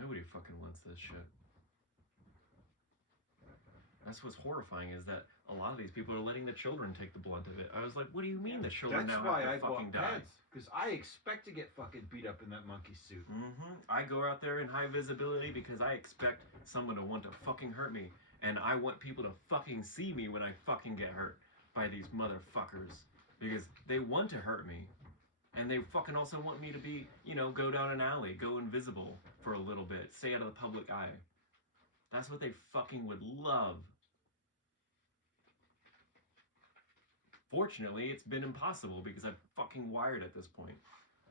Nobody fucking wants this shit. That's what's horrifying is that a lot of these people are letting the children take the blunt of it. I was like, what do you mean the children now have to fucking die? Because I expect to get fucking beat up in that monkey suit. Mm-hmm. I go out there in high visibility because I expect someone to want to fucking hurt me. And I want people to fucking see me when I fucking get hurt by these motherfuckers. Because they want to hurt me. And they fucking also want me to be, you know, go down an alley, go invisible for a little bit, stay out of the public eye. That's what they fucking would love. Fortunately, it's been impossible because I'm fucking wired at this point.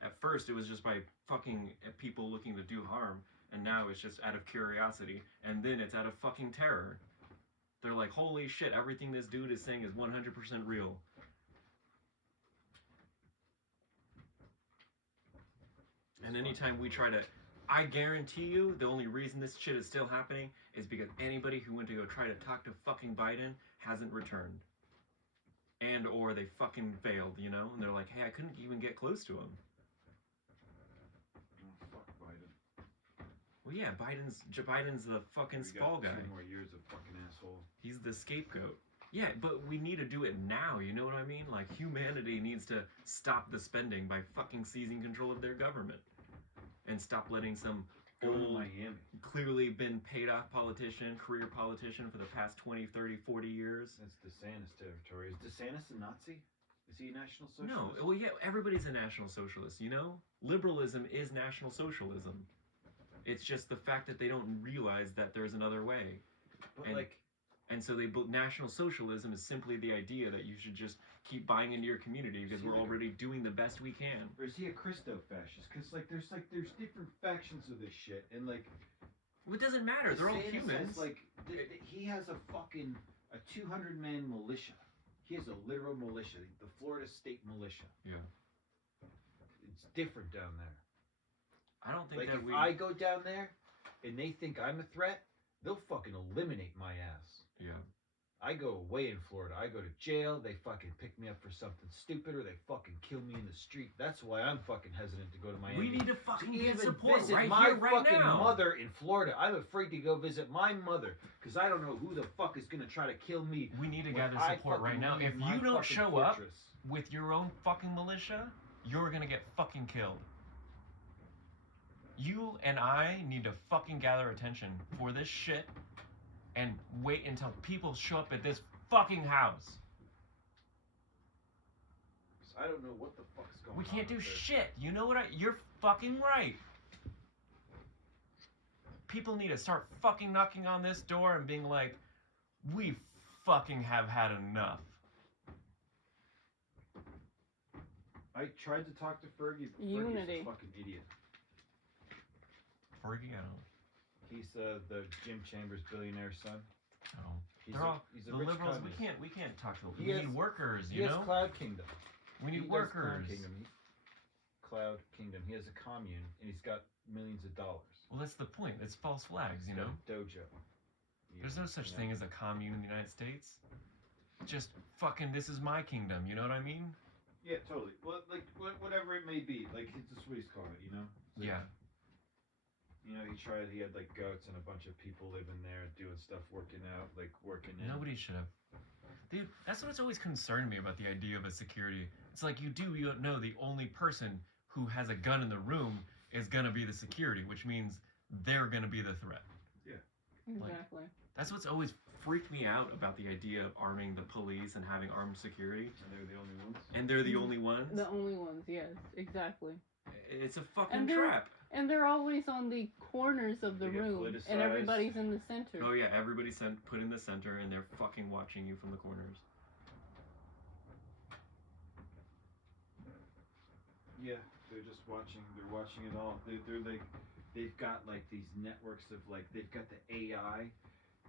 At first, it was just by fucking people looking to do harm, and now it's just out of curiosity, and then it's out of fucking terror. They're like, holy shit, everything this dude is saying is 100% real. And anytime we try to... I guarantee you, the only reason this shit is still happening is because anybody who went to go try to talk to fucking Biden hasn't returned. And or they fucking failed, you know? And they're like, hey, I couldn't even get close to him. Oh, fuck Biden. Well, yeah, Biden's the fucking fall guy. 2 more years of fucking asshole. He's the scapegoat. Yeah, but we need to do it now, you know what I mean? Like, humanity needs to stop the spending by fucking seizing control of their government. And stop letting some old, Miami. Clearly been paid off politician, career politician for the past 20, 30, 40 years. That's DeSantis territory. Is DeSantis a Nazi? Is he a National Socialist? No, well, yeah, everybody's a National Socialist, you know? Liberalism is National Socialism. It's just the fact that they don't realize that there's another way. But and so National Socialism is simply the idea that you should just keep buying into your community because we're already doing the best we can. Or is he a Christo-fascist? Because there's different factions of this shit, and like... Well, it doesn't matter. They're all humans. He has a 200-man militia. He has a literal militia, the Florida State Militia. Yeah. It's different down there. I don't think if I go down there and they think I'm a threat, they'll fucking eliminate my ass. Yeah. I go away in Florida. I go to jail. They fucking pick me up for something stupid, or they fucking kill me in the street. That's why I'm fucking hesitant to go to Miami. We need to fucking get even support visit right my here, right fucking now. mother in Florida. I'm afraid to go visit my mother because I don't know who the fuck is gonna try to kill me. We need to when gather I support right fucking now. leave If my you don't fucking show up fortress. with your own fucking militia, you're gonna get fucking killed. You and I need to fucking gather attention for this shit and wait until people show up at this fucking house. I don't know what the fuck's going on. We can't do up there. shit. You know what you're fucking right. People need to start fucking knocking on this door and being like, we fucking have had enough. I tried to talk to Fergie. Unity. Fergie's a fucking idiot. Fergie, I don't. He's the Jim Chambers billionaire son. Oh. He's They're all he's the rich liberals. communist. We can't talk to them. He We has- need workers. He You has know. Cloud Kingdom. We need He does workers. Cloud Kingdom. He has a commune and he's got millions of dollars. Well, that's the point. It's false flags. You He's got know. a dojo. There's no such thing as a commune in the United States. Just fucking, this is my kingdom. You know what I mean? Yeah, totally. Well, like whatever it may be, like it's just what he's calling it, you know. It's like, Yeah. You know, he had like goats and a bunch of people living there, doing stuff, working out, like working in. Nobody should have. Dude, that's what's always concerned me about the idea of a security. It's like you don't know the only person who has a gun in the room is gonna be the security, which means they're gonna be the threat. Exactly. That's what's always freaked me out about the idea of arming the police and having armed security. And they're the only ones. And they're the only ones. The only ones, yes, exactly. It's a fucking And they're- trap. And they're always on the corners of the They get room, politicized. and everybody's in the center. Oh yeah, everybody's put in the center and they're fucking watching you from the corners. Yeah, they're just watching. They're watching it all. They're like, they've got like these networks of like they've got the AI.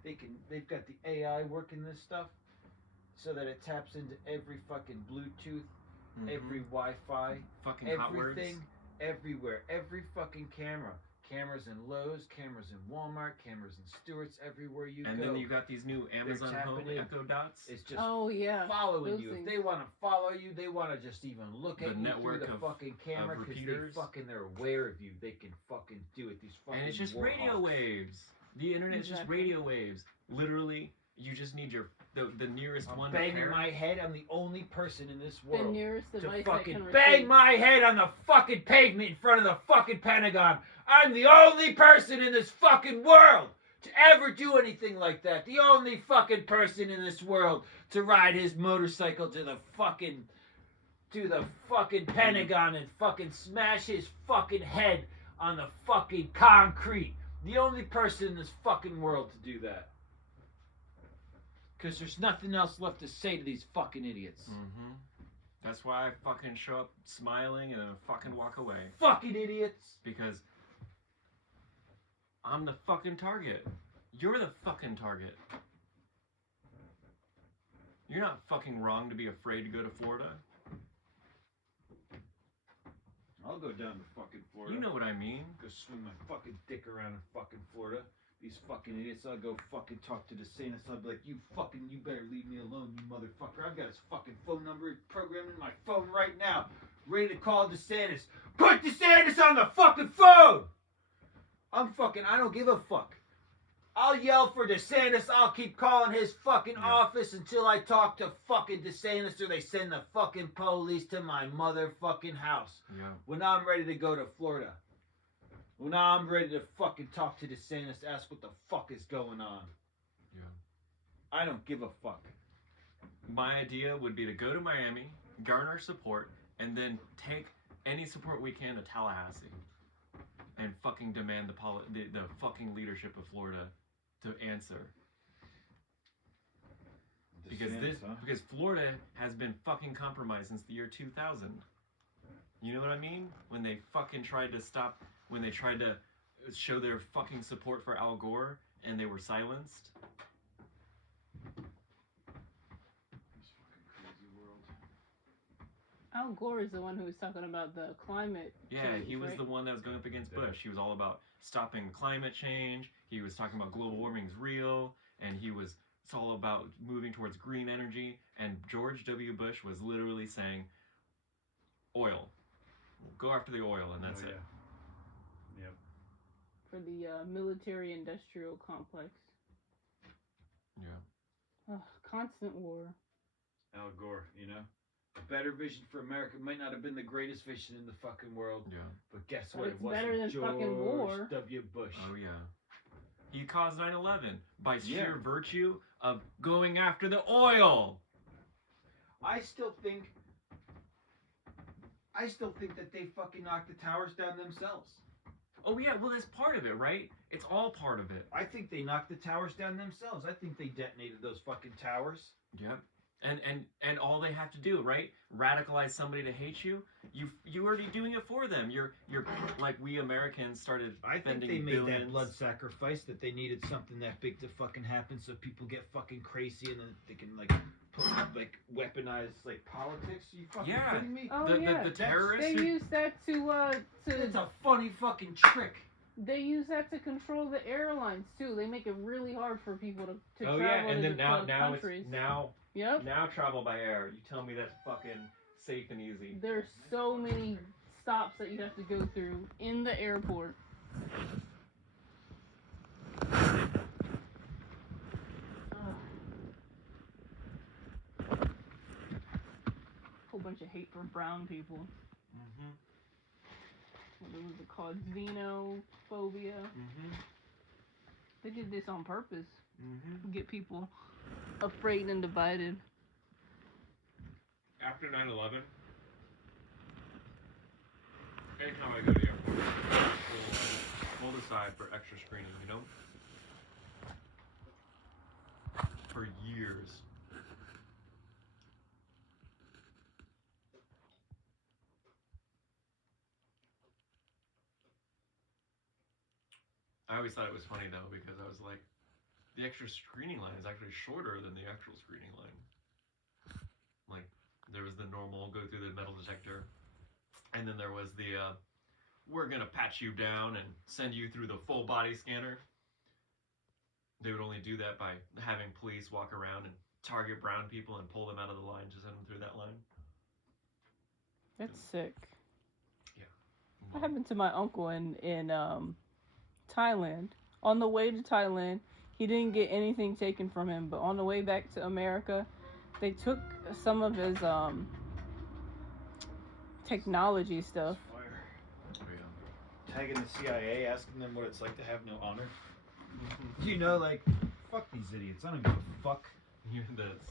They've got the AI working this stuff, so that it taps into every fucking Bluetooth, Mhm. every Wi-Fi, fucking everything, hot words. everywhere, every fucking camera. Cameras in Lowe's, cameras in Walmart, cameras in Stewart's, everywhere you And go. then you got these new Amazon tapping Home in. Echo Dots. It's just Oh yeah. following those you. things. If they want to follow you, they want to just even look The at you network through the of- fucking camera because repeaters. they're aware of you. They can fucking do it. These fucking And it's just war radio hawks. waves. The internet is just Exactly. radio waves. Literally, you just need the nearest I'm one. banging pair. my head. I'm the only person in this The world nearest to device that fucking can bang receive. my head on the fucking pavement in front of the fucking Pentagon. I'm the only person in this fucking world to ever do anything like that. The only fucking person in this world to ride his motorcycle to the fucking Pentagon and fucking smash his fucking head on the fucking concrete. The only person in this fucking world to do that. Because there's nothing else left to say to these fucking idiots. Mm-hmm. That's why I fucking show up smiling and then fucking walk away. Fucking idiots. Because I'm the fucking target. You're the fucking target. You're not fucking wrong to be afraid to go to Florida. I'll go down to fucking Florida. You know what I mean. Go swing my fucking dick around in fucking Florida. These fucking idiots, I'll go fucking talk to DeSantis. I'll be like, you better leave me alone, you motherfucker. I've got his fucking phone number programmed in my phone right now. Ready to call DeSantis. Put DeSantis on the fucking phone! I don't give a fuck. I'll yell for DeSantis. I'll keep calling his fucking office until I talk to fucking DeSantis or they send the fucking police to my motherfucking house. Yeah. When I'm ready to go to Florida. When I'm ready to fucking talk to DeSantis, ask what the fuck is going on. Yeah. I don't give a fuck. My idea would be to go to Miami, garner support, and then take any support we can to Tallahassee, and fucking demand the fucking leadership of Florida to answer. Because Florida has been fucking compromised since the year 2000. You know what I mean? When they fucking tried to show their fucking support for Al Gore and they were silenced. This fucking crazy world. Al Gore is the one who was talking about the climate. Yeah, change, he was right? the one that was going up against Bush. He was all about stopping climate change. He was talking about global warming's real, and he was It's all about moving towards green energy. And George W. Bush was literally saying, oil. Go after the oil, and that's it. Yep. For the military-industrial complex. Yeah. Ugh, constant war. Al Gore, you know? A better vision for America might not have been the greatest vision in the fucking world. Yeah. But guess But what? it's It wasn't better than George fucking war. W. Bush. Oh, yeah. He caused 9/11 by sheer Yeah. virtue of going after the oil. I still think that they fucking knocked the towers down themselves. Oh, yeah, well, that's part of it, right? It's all part of it. I think they knocked the towers down themselves. I think they detonated those fucking towers. Yep. And all they have to do, right? Radicalize somebody to hate you. You already doing it for them. You're like we Americans started I think spending they made billions. that blood sacrifice that they needed something that big to fucking happen so people get fucking crazy and then they can like put, like weaponize like politics. Are you fucking Yeah. kidding me? Oh, the, yeah. the terrorists. They use that to It's a funny fucking trick. They use that to control the airlines too. They make it really hard for people to oh travel yeah, and to then the now countries. it's now Yep. now travel by air. You tell me that's fucking safe and easy. There's so many stops that you have to go through in the airport. Whole bunch of hate for brown people. Mm-hmm. What was it called? Xenophobia. Mm-hmm. They did this on purpose. Mm-hmm. Get people afraid and divided. After 9/11, anytime I go to the airport, we'll decide for extra screening, you know? For years. I always thought it was funny though because I was like, the extra screening line is actually shorter than the actual screening line. Like, there was the normal go through the metal detector, and then there was the we're gonna pat you down and send you through the full body scanner. They would only do that by having police walk around and target brown people and pull them out of the line to send them through that line. That's sick. Yeah. What happened to my uncle in Thailand? On the way to Thailand, he didn't get anything taken from him, but on the way back to America, they took some of his technology stuff. Oh, yeah. Tagging the CIA, asking them what it's like to have no honor. You know, like, fuck these idiots. I don't give a fuck.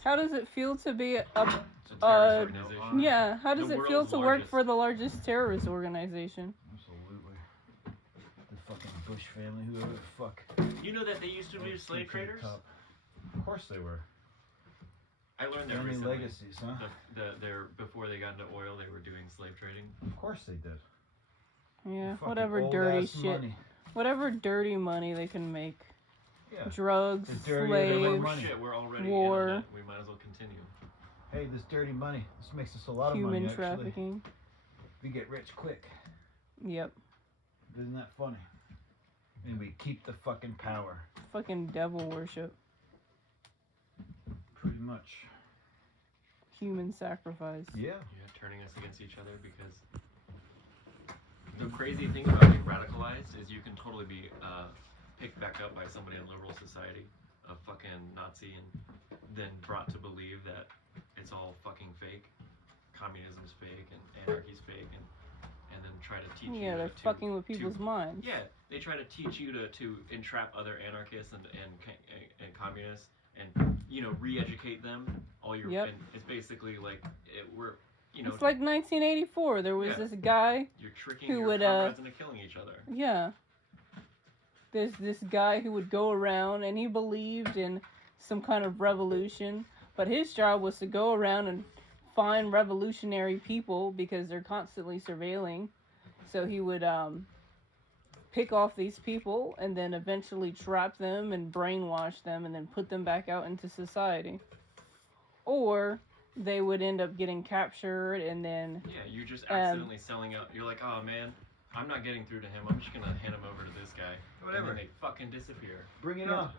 How does it feel to be It's a terrorist organization. yeah, how does The it feel world's to work largest. for the largest terrorist organization? Absolutely. The fucking Bush family, whoever the fuck. You know that they used to be slave traders? Of course they were. I learned that Family recently. legacies, huh? They're before they got into oil, they were doing slave trading. Of course they did. Yeah, Fucking whatever old dirty ass shit. money. Whatever dirty money they can make. Yeah. Drugs, The dirtier the slaves, money. Shit, we're already war. in on it. We might as well continue. Hey, this dirty money. This makes us a lot of human money, actually. trafficking. We get rich quick. Yep. Isn't that funny? And we keep the fucking power. Fucking devil worship. Pretty much. Human sacrifice. Yeah. Yeah, turning us against each other because the crazy thing about being radicalized is you can totally be picked back up by somebody in liberal society, a fucking Nazi, and then brought to believe that it's all fucking fake. Communism's fake and anarchy's fake, and then try to teach you Yeah, they're fucking with people's minds. Yeah, they try to teach you to entrap other anarchists and communists and, you know, re-educate them. All your Yep. and it's basically like we're, you know, It's like 1984. There was this guy. you're tricking who your would, comrades into killing each other. Yeah. There's this guy who would go around and he believed in some kind of revolution, but his job was to go around and find revolutionary people because they're constantly surveilling. So he would pick off these people and then eventually trap them and brainwash them and then put them back out into society. Or they would end up getting captured and then... Yeah, you're just accidentally selling out. You're like, oh man, I'm not getting through to him. I'm just gonna hand him over to this guy. Whatever. And then they fucking disappear. Bring it on.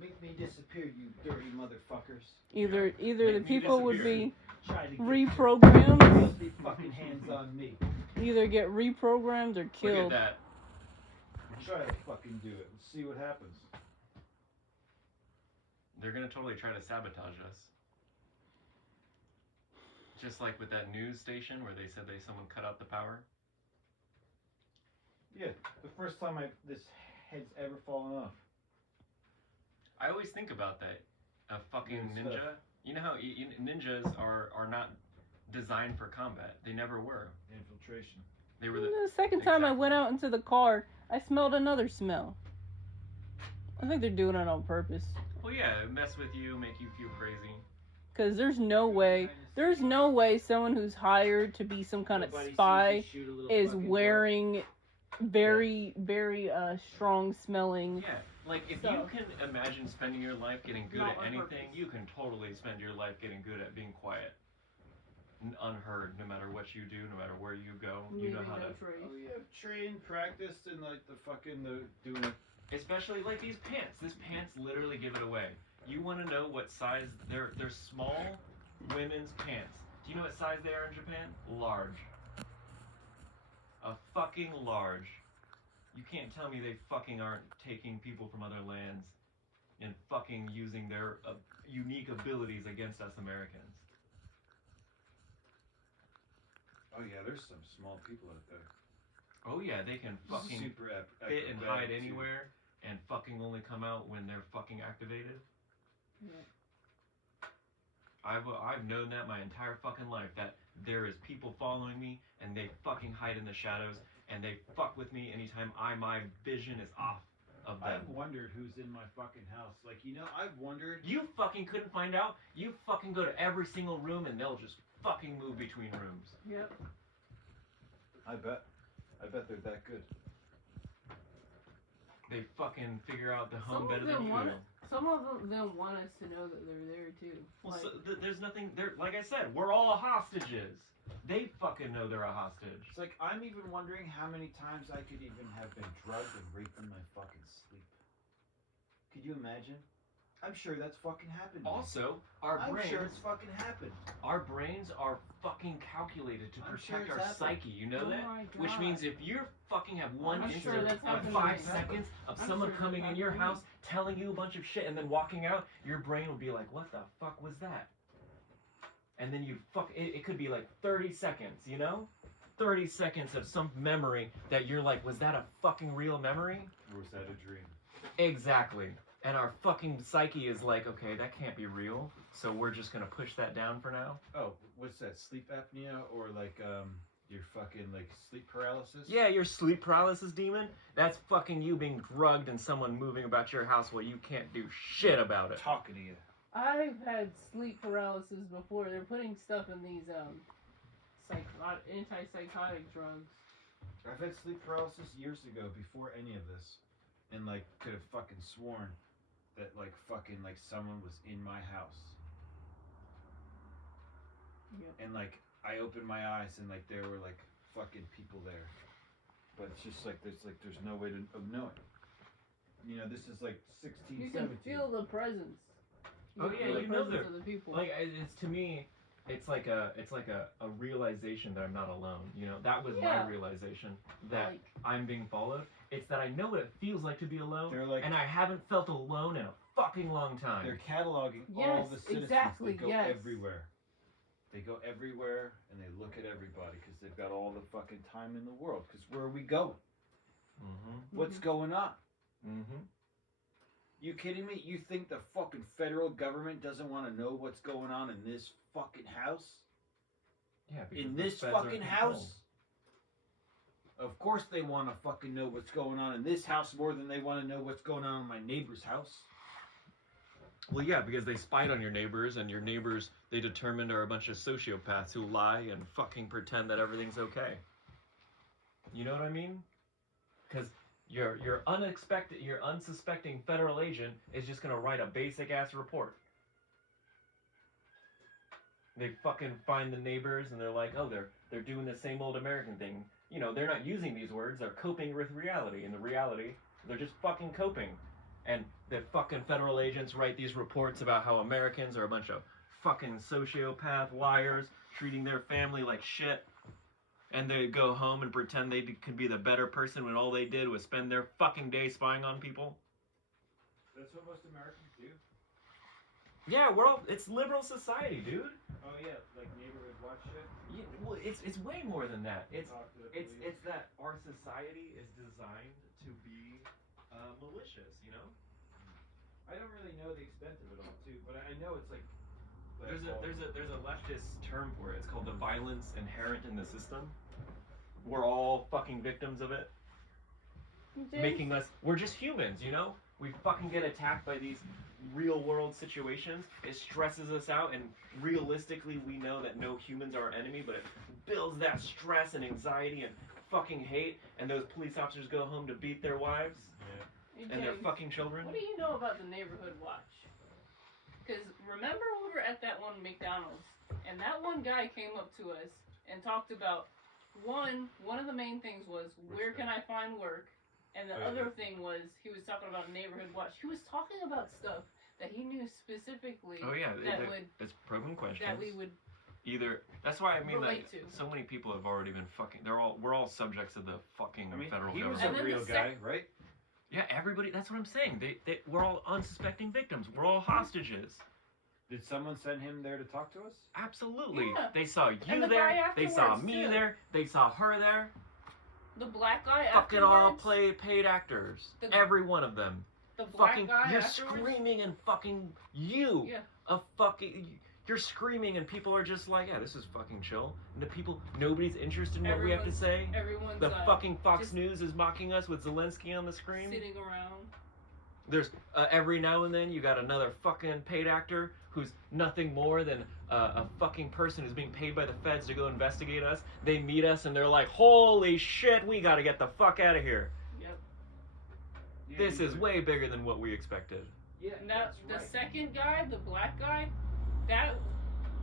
Make me disappear, you dirty motherfuckers. Either Make the me people would disappear. be Try to get reprogrammed, filthy fucking hands on me. either get reprogrammed or Look at killed. that. Try to fucking do it. Let's see what happens. They're gonna totally try to sabotage us. Just like with that news station where they said someone cut out the power. Yeah, the first time this head's ever fallen off. I always think about that. A fucking Weird ninja. stuff. You know how ninjas are not designed for combat. They never were. Infiltration. They were The second time I exactly. went out into the car, I smelled another smell. I think they're doing it on purpose. Well, yeah, mess with you, make you feel crazy. Because there's no way someone who's hired to be some kind of spy is wearing very strong smelling. Yeah, like if you can imagine spending your life getting good at anything, you can totally spend your life getting good at being quiet. Unheard, no matter what you do, no matter where you go, you know how to. Oh yeah, trained, practiced, and like the doing it. Especially like these pants. These pants literally give it away. You want to know what size they're small women's pants. Do you know what size they are in Japan? Large. A fucking large. You can't tell me they fucking aren't taking people from other lands and fucking using their unique abilities against us Americans. Oh yeah, there's some small people out there. Oh yeah, they can fucking super fit and hide anywhere and fucking only come out when they're fucking activated. Yeah. I've known that my entire fucking life, that there is people following me and they fucking hide in the shadows and they fuck with me anytime my vision is off of them. I've wondered who's in my fucking house. Like, you know, I've wondered. You fucking couldn't find out? You fucking go to every single room and they'll just fucking move between rooms. Yep. I bet they're that good. They fucking figure out the home better than you do. Some of them want us to know that they're there too. Well, Like, so, there's nothing there. Like I said, we're all hostages. They fucking know they're a hostage. It's like, I'm even wondering how many times I could even have been drugged and raped in my fucking sleep. Could you imagine? I'm sure that's fucking happened. Also, I'm sure it's fucking happened. Our brains are fucking calculated to protect our psyche. You know that? My God. Which means if you fucking have one I'm instant sure that's of happened 5 to me. seconds of I'm someone sure coming that's in your happened to me. house, telling you a bunch of shit, and then walking out, your brain will be like, "What the fuck was that?" And then it could be like 30 seconds, you know? 30 seconds of some memory that you're like, was that a fucking real memory? Or was that a dream? Exactly. And our fucking psyche is like, okay, that can't be real, so we're just gonna push that down for now. Oh, what's that? Sleep apnea or like your fucking like sleep paralysis? Yeah, your sleep paralysis demon. That's fucking you being drugged and someone moving about your house while you can't do shit about it. Talking to you. I've had sleep paralysis before. They're putting stuff in these antipsychotic drugs. I've had sleep paralysis years ago before any of this, and like could have fucking sworn that like fucking like someone was in my house. Yep. And like I opened my eyes and like there were like fucking people there, but it's just like there's no way to know it. You know, this is like 16, You 17. can feel the presence. Oh can yeah, feel the you know presence of the people. Like it's to me, it's like a realization that I'm not alone. You know, that was my realization that Like, I'm being followed. It's that I know what it feels like to be alone, They're like, and I haven't felt alone in a fucking long time. they're cataloging all Yes, the citizens. exactly, They go yes. everywhere. They go everywhere and they look at everybody because they've got all the fucking time in the world. Because where are we going? Mm-hmm. What's going on? Mm-hmm. You kidding me? You think the fucking federal government doesn't want to know what's going on in this fucking house? Yeah, because In the this feds are fucking in house? control. Of course they want to fucking know what's going on in this house more than they want to know what's going on in my neighbor's house. Well, yeah, because they spied on your neighbors, and your neighbors, they determined, are a bunch of sociopaths who lie and fucking pretend that everything's okay. You know what I mean? Because your unsuspecting federal agent is just gonna write a basic ass report. They fucking find the neighbors, and they're like, oh, they're doing the same old American thing. You know, they're not using these words. They're coping with reality. In the reality, they're just fucking coping. And the fucking federal agents write these reports about how Americans are a bunch of fucking sociopath liars, treating their family like shit. And they go home and pretend they could be the better person when all they did was spend their fucking day spying on people. That's what most Americans do. Yeah, it's liberal society, dude. Oh yeah, like neighborhood watch shit. Yeah, well, it's way more than that. It's Talk to the police. it's that our society is designed to be malicious, you know. I don't really know the extent of it all too, but I know it's like There's a leftist term for it. It's called the violence inherent in the system. We're all fucking victims of it. Making us, we're just humans, you know? We fucking get attacked by these real world situations. It stresses us out, and realistically we know that no humans are our enemy, but it builds that stress and anxiety and fucking hate, and those police officers go home to beat their wives and their fucking children. What do you know about the neighborhood watch? Because remember we were at that one McDonald's, and that one guy came up to us and talked about one of the main things was where can I find work, and the other thing was he was talking about neighborhood watch. He was talking about stuff that he knew specifically. Oh yeah, would it's probing questions. that we would either. That's why I mean that relate to. so many people have already been fucking. We're all subjects of the fucking federal he was government. a real guy, right? Yeah, everybody. That's what I'm saying. We're all unsuspecting victims. We're all hostages. Did someone send him there to talk to us? Absolutely. Yeah. They saw you And the there. guy They saw afterwards, me too. there. They saw her there. The black guy Fucking all afterwards, paid actors. The- Every one of them. the black Fucking, guy you're afterwards. screaming and fucking you. Yeah. You're screaming and people are just like, yeah, this is fucking chill. And the people, nobody's interested in what we have to Everyone's- say. Everyone's The fucking Fox just News is mocking us with Zelensky on the screen. sitting around. There's every now and then you got another fucking paid actor who's nothing more than a fucking person who's being paid by the feds to go investigate us. They meet us and they're like, holy shit, we gotta get the fuck out of here. Yep. Yeah, This is way bigger than what we expected. Yeah, Now that's the right. second guy, the black guy, that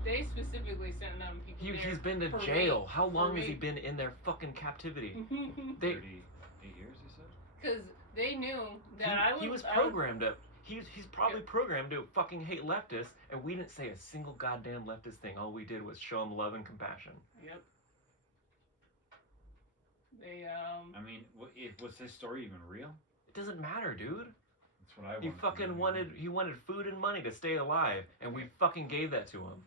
they specifically sent them people there. He's been to for jail. How long has he rape. been in their fucking captivity? me. They, 38 years, he said? Because they knew that he was I would- programmed to. He's probably programmed to fucking hate leftists, and we didn't say a single goddamn leftist thing. All we did was show him love and compassion. Yep. They I mean, was his story even real? It doesn't matter, dude. That's what I want. He fucking wanted food and money to stay alive, and we fucking gave that to him.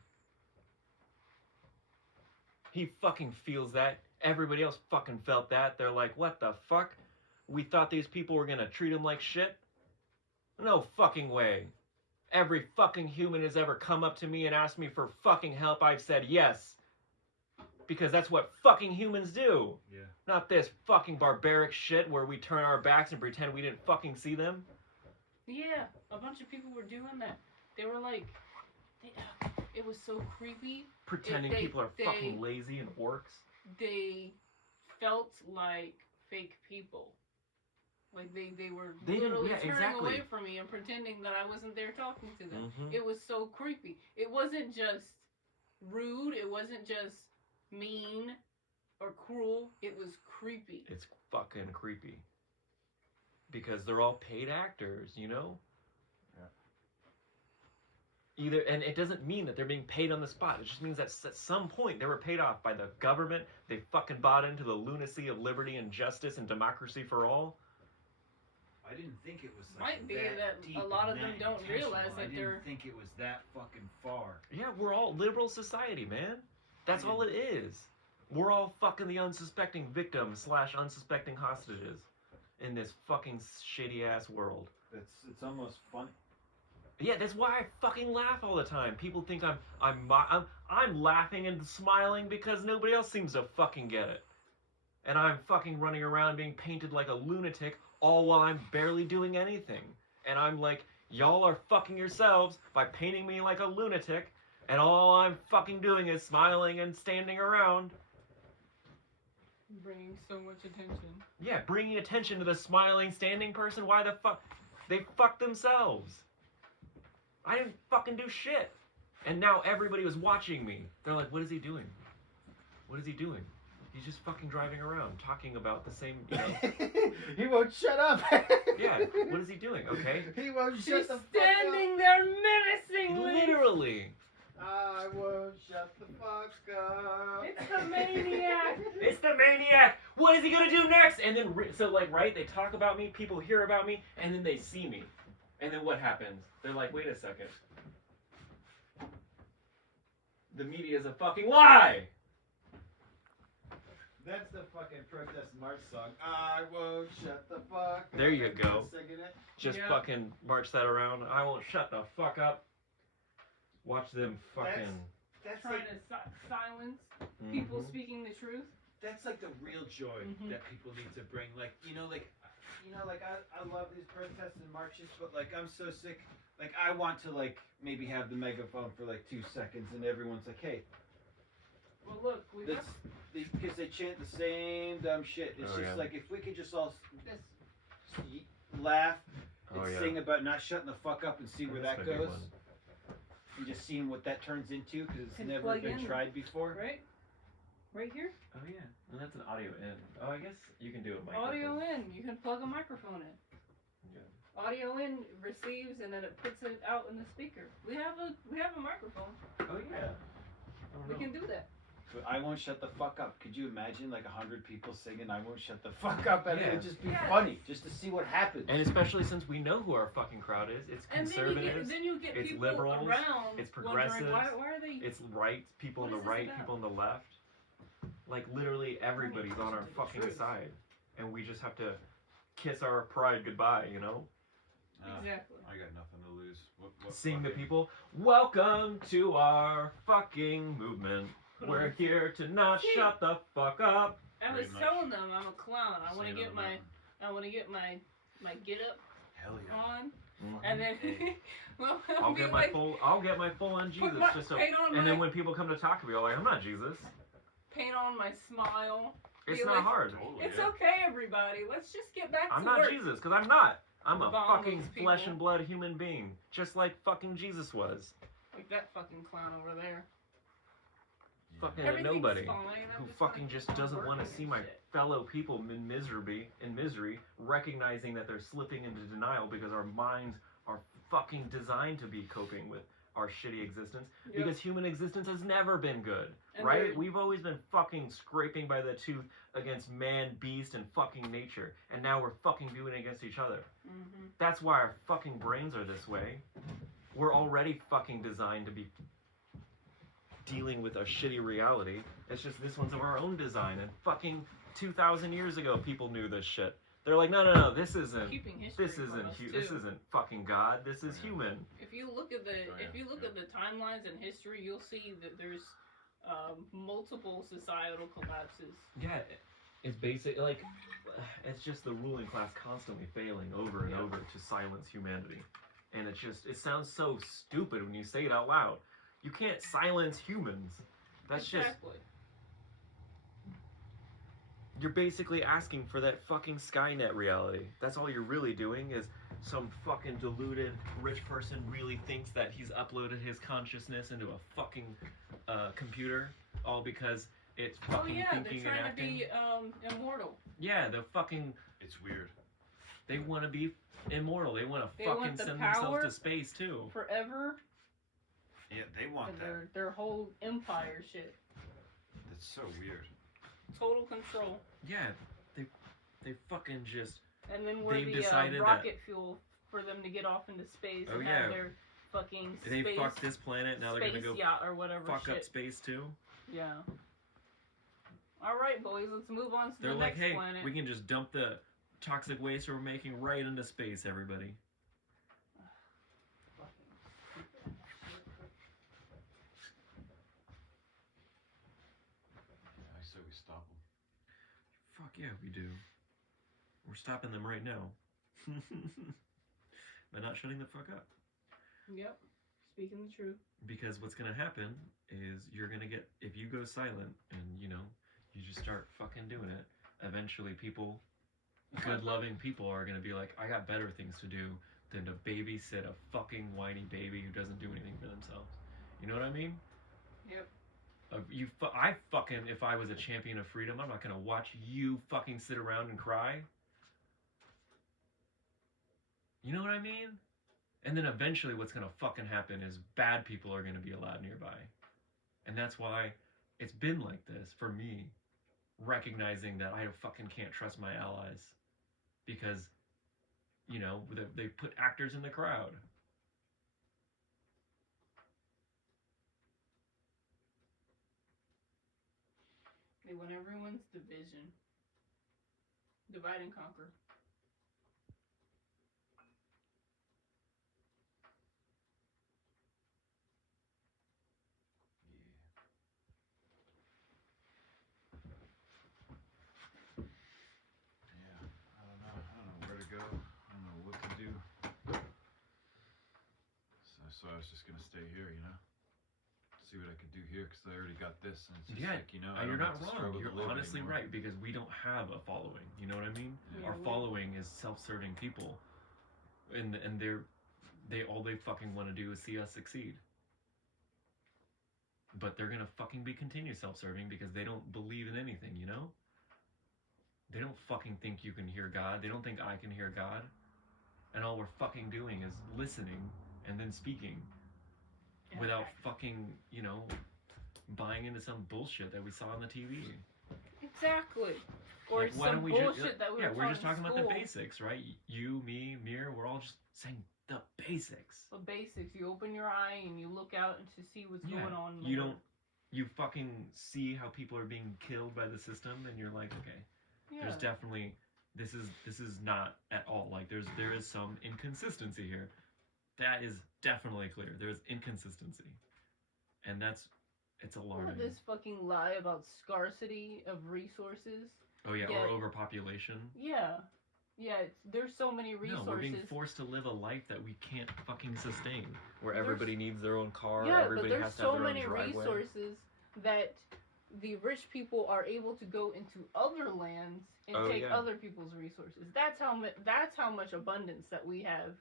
He fucking feels that. Everybody else fucking felt that. They're like, what the fuck? We thought these people were gonna treat him like shit? No fucking way. Every fucking human has ever come up to me and asked me for fucking help. I've said yes. Because that's what fucking humans do. Yeah. Not this fucking barbaric shit where we turn our backs and pretend we didn't fucking see them. Yeah, a bunch of people were doing that. They were like, it was so creepy. Pretending people are fucking lazy and orcs. They felt like fake people. Like they were They didn't- literally yeah, turning exactly. away from me and pretending that I wasn't there talking to them. Mhm. It was so creepy. It wasn't just rude. It wasn't just mean or cruel. It was creepy. It's fucking creepy. Because they're all paid actors, you know? Yeah. And it doesn't mean that they're being paid on the spot. It just means that at some point they were paid off by the government. They fucking bought into the lunacy of liberty and justice and democracy for all. I didn't think it was like Might be that that deep a lot and of them that don't intentional. realize I that didn't they're. think it was that fucking far. Yeah, we're all liberal society, man. That's all it is. We're all fucking the unsuspecting victims / unsuspecting hostages in this fucking shitty ass world. It's almost funny. Yeah, that's why I fucking laugh all the time. People think I'm laughing and smiling because nobody else seems to fucking get it. And I'm fucking running around being painted like a lunatic all while I'm barely doing anything. And I'm like, y'all are fucking yourselves by painting me like a lunatic, and all I'm fucking doing is smiling and standing around. Bringing so much attention. Yeah, bringing attention to the smiling, standing person. Why the fuck? They fucked themselves. I didn't fucking do shit. And now everybody was watching me. They're like, what is he doing? What is he doing? He's just fucking driving around talking about the same, you know. He won't shut up. Yeah, what is he doing? Okay. He won't She's shut the fuck up. standing there menacingly. Literally. I won't shut the fuck up. It's the maniac. It's the maniac. What is he gonna do next? And then, so like, right? They talk about me. People hear about me, and then they see me. And then what happens? They're like, wait a second. The media is a fucking lie. That's the fucking protest march song. I won't shut the fuck up. There you go. Singing it. Just Yeah. fucking march that around. I won't shut the fuck up. Watch them fucking. That's Trying like, to silence people Mhm. speaking the truth. that's like the real joy Mhm. that people need to bring. Like, you know, like I love these protests and marches, but like I'm so sick. Like I want to like maybe have the megaphone for like 2 seconds, and everyone's like, hey, Well, look, we got because they chant the same dumb shit. It's Oh, just yeah. like if we could just all laugh and Oh, yeah. sing about not shutting the fuck up and see where That's that my big goes, one. and just seeing what that turns into because it's Can never plug been in. tried before. right, right here. Oh yeah, and that's an audio in. Oh, I guess you can do it. Audio in. You can plug a microphone in. Yeah. Audio in receives and then it puts it out in the speaker. We have a microphone. Oh yeah. We can do that. But I won't shut the fuck up. Could you imagine like 100 people singing "I won't shut the fuck up"? And it Yeah. would just be Yes. funny, just to see what happens. And especially since we know who our fucking crowd is. It's And conservatives. then you get it's people liberals, around it's wondering progressives, why are they? It's right. People on What the is this right. about? People on the left. Like literally everybody's on our listen to the fucking truth. side, and we just have to kiss our pride goodbye. You know. Exactly. I got nothing to lose. What Sing the fucking- people. Welcome to our fucking movement. We're here to not See? shut the fuck up. I was Pretty much. telling them I'm a clown. I want to Saying get on my that. I want to get my get up Hell yeah. on, Mhm. and then Hey. well, I'll be get my like, full. I'll get my full on Jesus. my- Just so. paint on And my- then when people come to talk to me, I'm like, I'm not Jesus. paint on my smile. It's Be not like, hard. Totally. It's yeah. okay, everybody. Let's just get back I'm to not work. Jesus, because I'm not. I'm a Bomb fucking those flesh people. and blood human being, just like fucking Jesus was. Like that fucking clown over there. Fucking Everything's nobody fine. I'm who just fucking gonna just keep on doesn't want to working see and my shit. fellow people in misery, recognizing that they're slipping into denial because our minds are fucking designed to be coping with our shitty existence. Yep. Because human existence has never been good, And right? they're- We've always been fucking scraping by the tooth against man, beast, and fucking nature, and now we're fucking doing it against each other. Mhm. That's why our fucking brains are this way. We're already fucking designed to be dealing with a shitty reality. It's just this one's of our own design, and fucking 2,000 years ago people knew this shit. They're like, no, this isn't. Keeping history This from isn't. us, This too. isn't fucking God. This is human. If you look at the Oh, yeah, if you look yeah. at the timelines in history, you'll see that there's multiple societal collapses. Yeah, it's basic. Like, it's just the ruling class constantly failing over and Yeah. over to silence humanity, and it sounds so stupid when you say it out loud. You can't silence humans. That's just. Exactly. You're basically asking for that fucking Skynet reality. That's all you're really doing is some fucking deluded rich person really thinks that he's uploaded his consciousness into a fucking computer, all because it's Oh fucking yeah, they're thinking and trying to acting. be immortal. Yeah, the fucking It's weird. they want to be immortal. They want to They fucking want the send power themselves to space too. Forever. Yeah, they want And that. their whole empire shit. That's so weird. Total control. Yeah, they fucking just. And then we're They've the decided that- rocket fuel for them to get off into space Oh, and yeah. have their fucking They space, fucked this planet. Now they're space gonna go yacht or whatever fuck shit. up space too. Yeah. All right, boys, let's move on to They're the like, next hey, planet. we can just dump the toxic waste we're making right into space, everybody. Fucking stupid shit. I say we stop them. Fuck yeah, we do. We're stopping them right now. By not shutting the fuck up. Yep. Speaking the truth. Because what's gonna happen is you're gonna get, if you go silent and, you know, you just start fucking doing it, eventually people, good loving people are gonna be like, I got better things to do than to babysit a fucking whiny baby who doesn't do anything for themselves. You know what I mean? Yep. I fucking, if I was a champion of freedom, I'm not gonna watch you fucking sit around and cry. You know what I mean? And then eventually what's gonna fucking happen is bad people are gonna be allowed nearby. And that's why it's been like this for me, recognizing that I fucking can't trust my allies because, you know, they put actors in the crowd. They want everyone's division. Divide and conquer. Yeah, I don't know where to go. I don't know what to do. So I was just gonna stay here, you know, see what I could do here, because I already got this, and it's just like, you know, I you're don't not have to wrong. struggle to You're live honestly anymore. right, because we don't have a following. You know what I mean? Yeah, Our following is self-serving people, and they all they fucking want to do is see us succeed. But they're gonna fucking be continue self-serving because they don't believe in anything. You know? They don't fucking think you can hear God. They don't think I can hear God. And all we're fucking doing is listening and then speaking without fucking, you know, buying into some bullshit that we saw on the TV. Exactly. Or Like, why some don't we bullshit that we were we're just talking in about the school. basics, right? You, me, Mir, we're all just saying the basics. The basics. You open your eye and you look out and to see what's going on. You fucking see how people are being killed by the system, and you're like, okay, there's definitely, this is not at all, like, there is some inconsistency here. That is definitely clear. There's inconsistency. And it's alarming. This fucking lie about scarcity of resources. Oh yeah, or overpopulation. Yeah. Yeah, there's so many resources. No, we're being forced to live a life that we can't fucking sustain. Where everybody needs their own car, everybody has to have their own driveway. Yeah, but there's so many resources that the rich people are able to go into other lands and take other people's resources. That's how much abundance that we have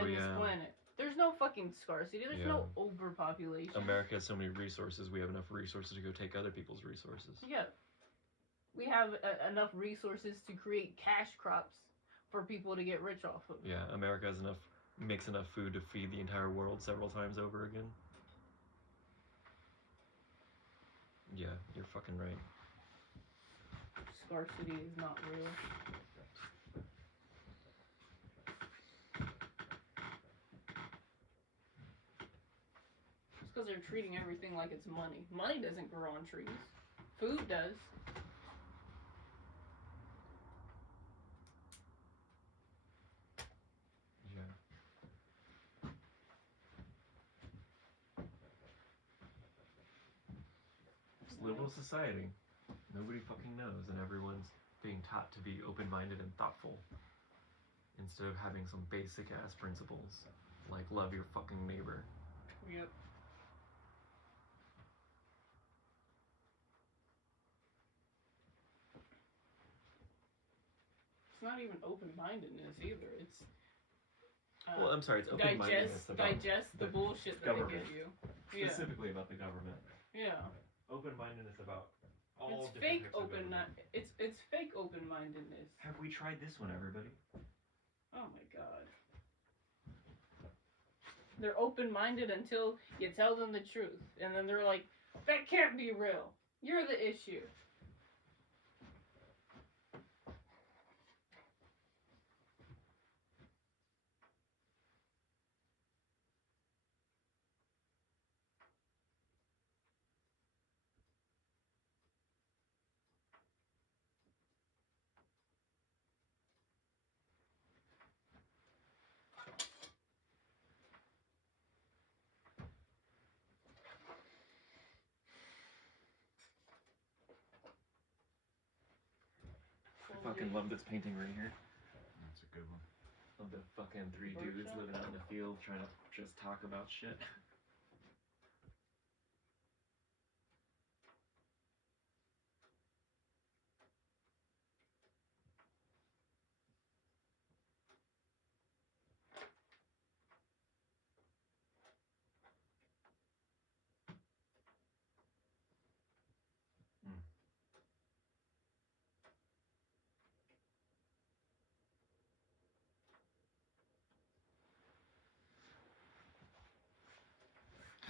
in this planet. There's no fucking scarcity. There's no overpopulation. America has so many resources. We have enough resources to go take other people's resources. Yeah. We have enough resources to create cash crops for people to get rich off of. Yeah, America has makes enough food to feed the entire world several times over again. Yeah, you're fucking right. Scarcity is not real. It's because they're treating everything like it's money. Money doesn't grow on trees. Food does. Liberal society. Nobody fucking knows, and everyone's being taught to be open-minded and thoughtful instead of having some basic ass principles like love your fucking neighbor. Yep. It's not even open-mindedness either. It's well, I'm sorry, it's open-mindedness digest the bullshit that they give you. Specifically about the government. Yeah. Open-mindedness about all it's different fake types of open. It's fake open-mindedness. Have we tried this one, everybody? Oh my god. They're open-minded until you tell them the truth, and then they're like, "That can't be real. You're the issue." I fucking love this painting right here. That's a good one. Of the fucking three dudes living out in the field trying to just talk about shit.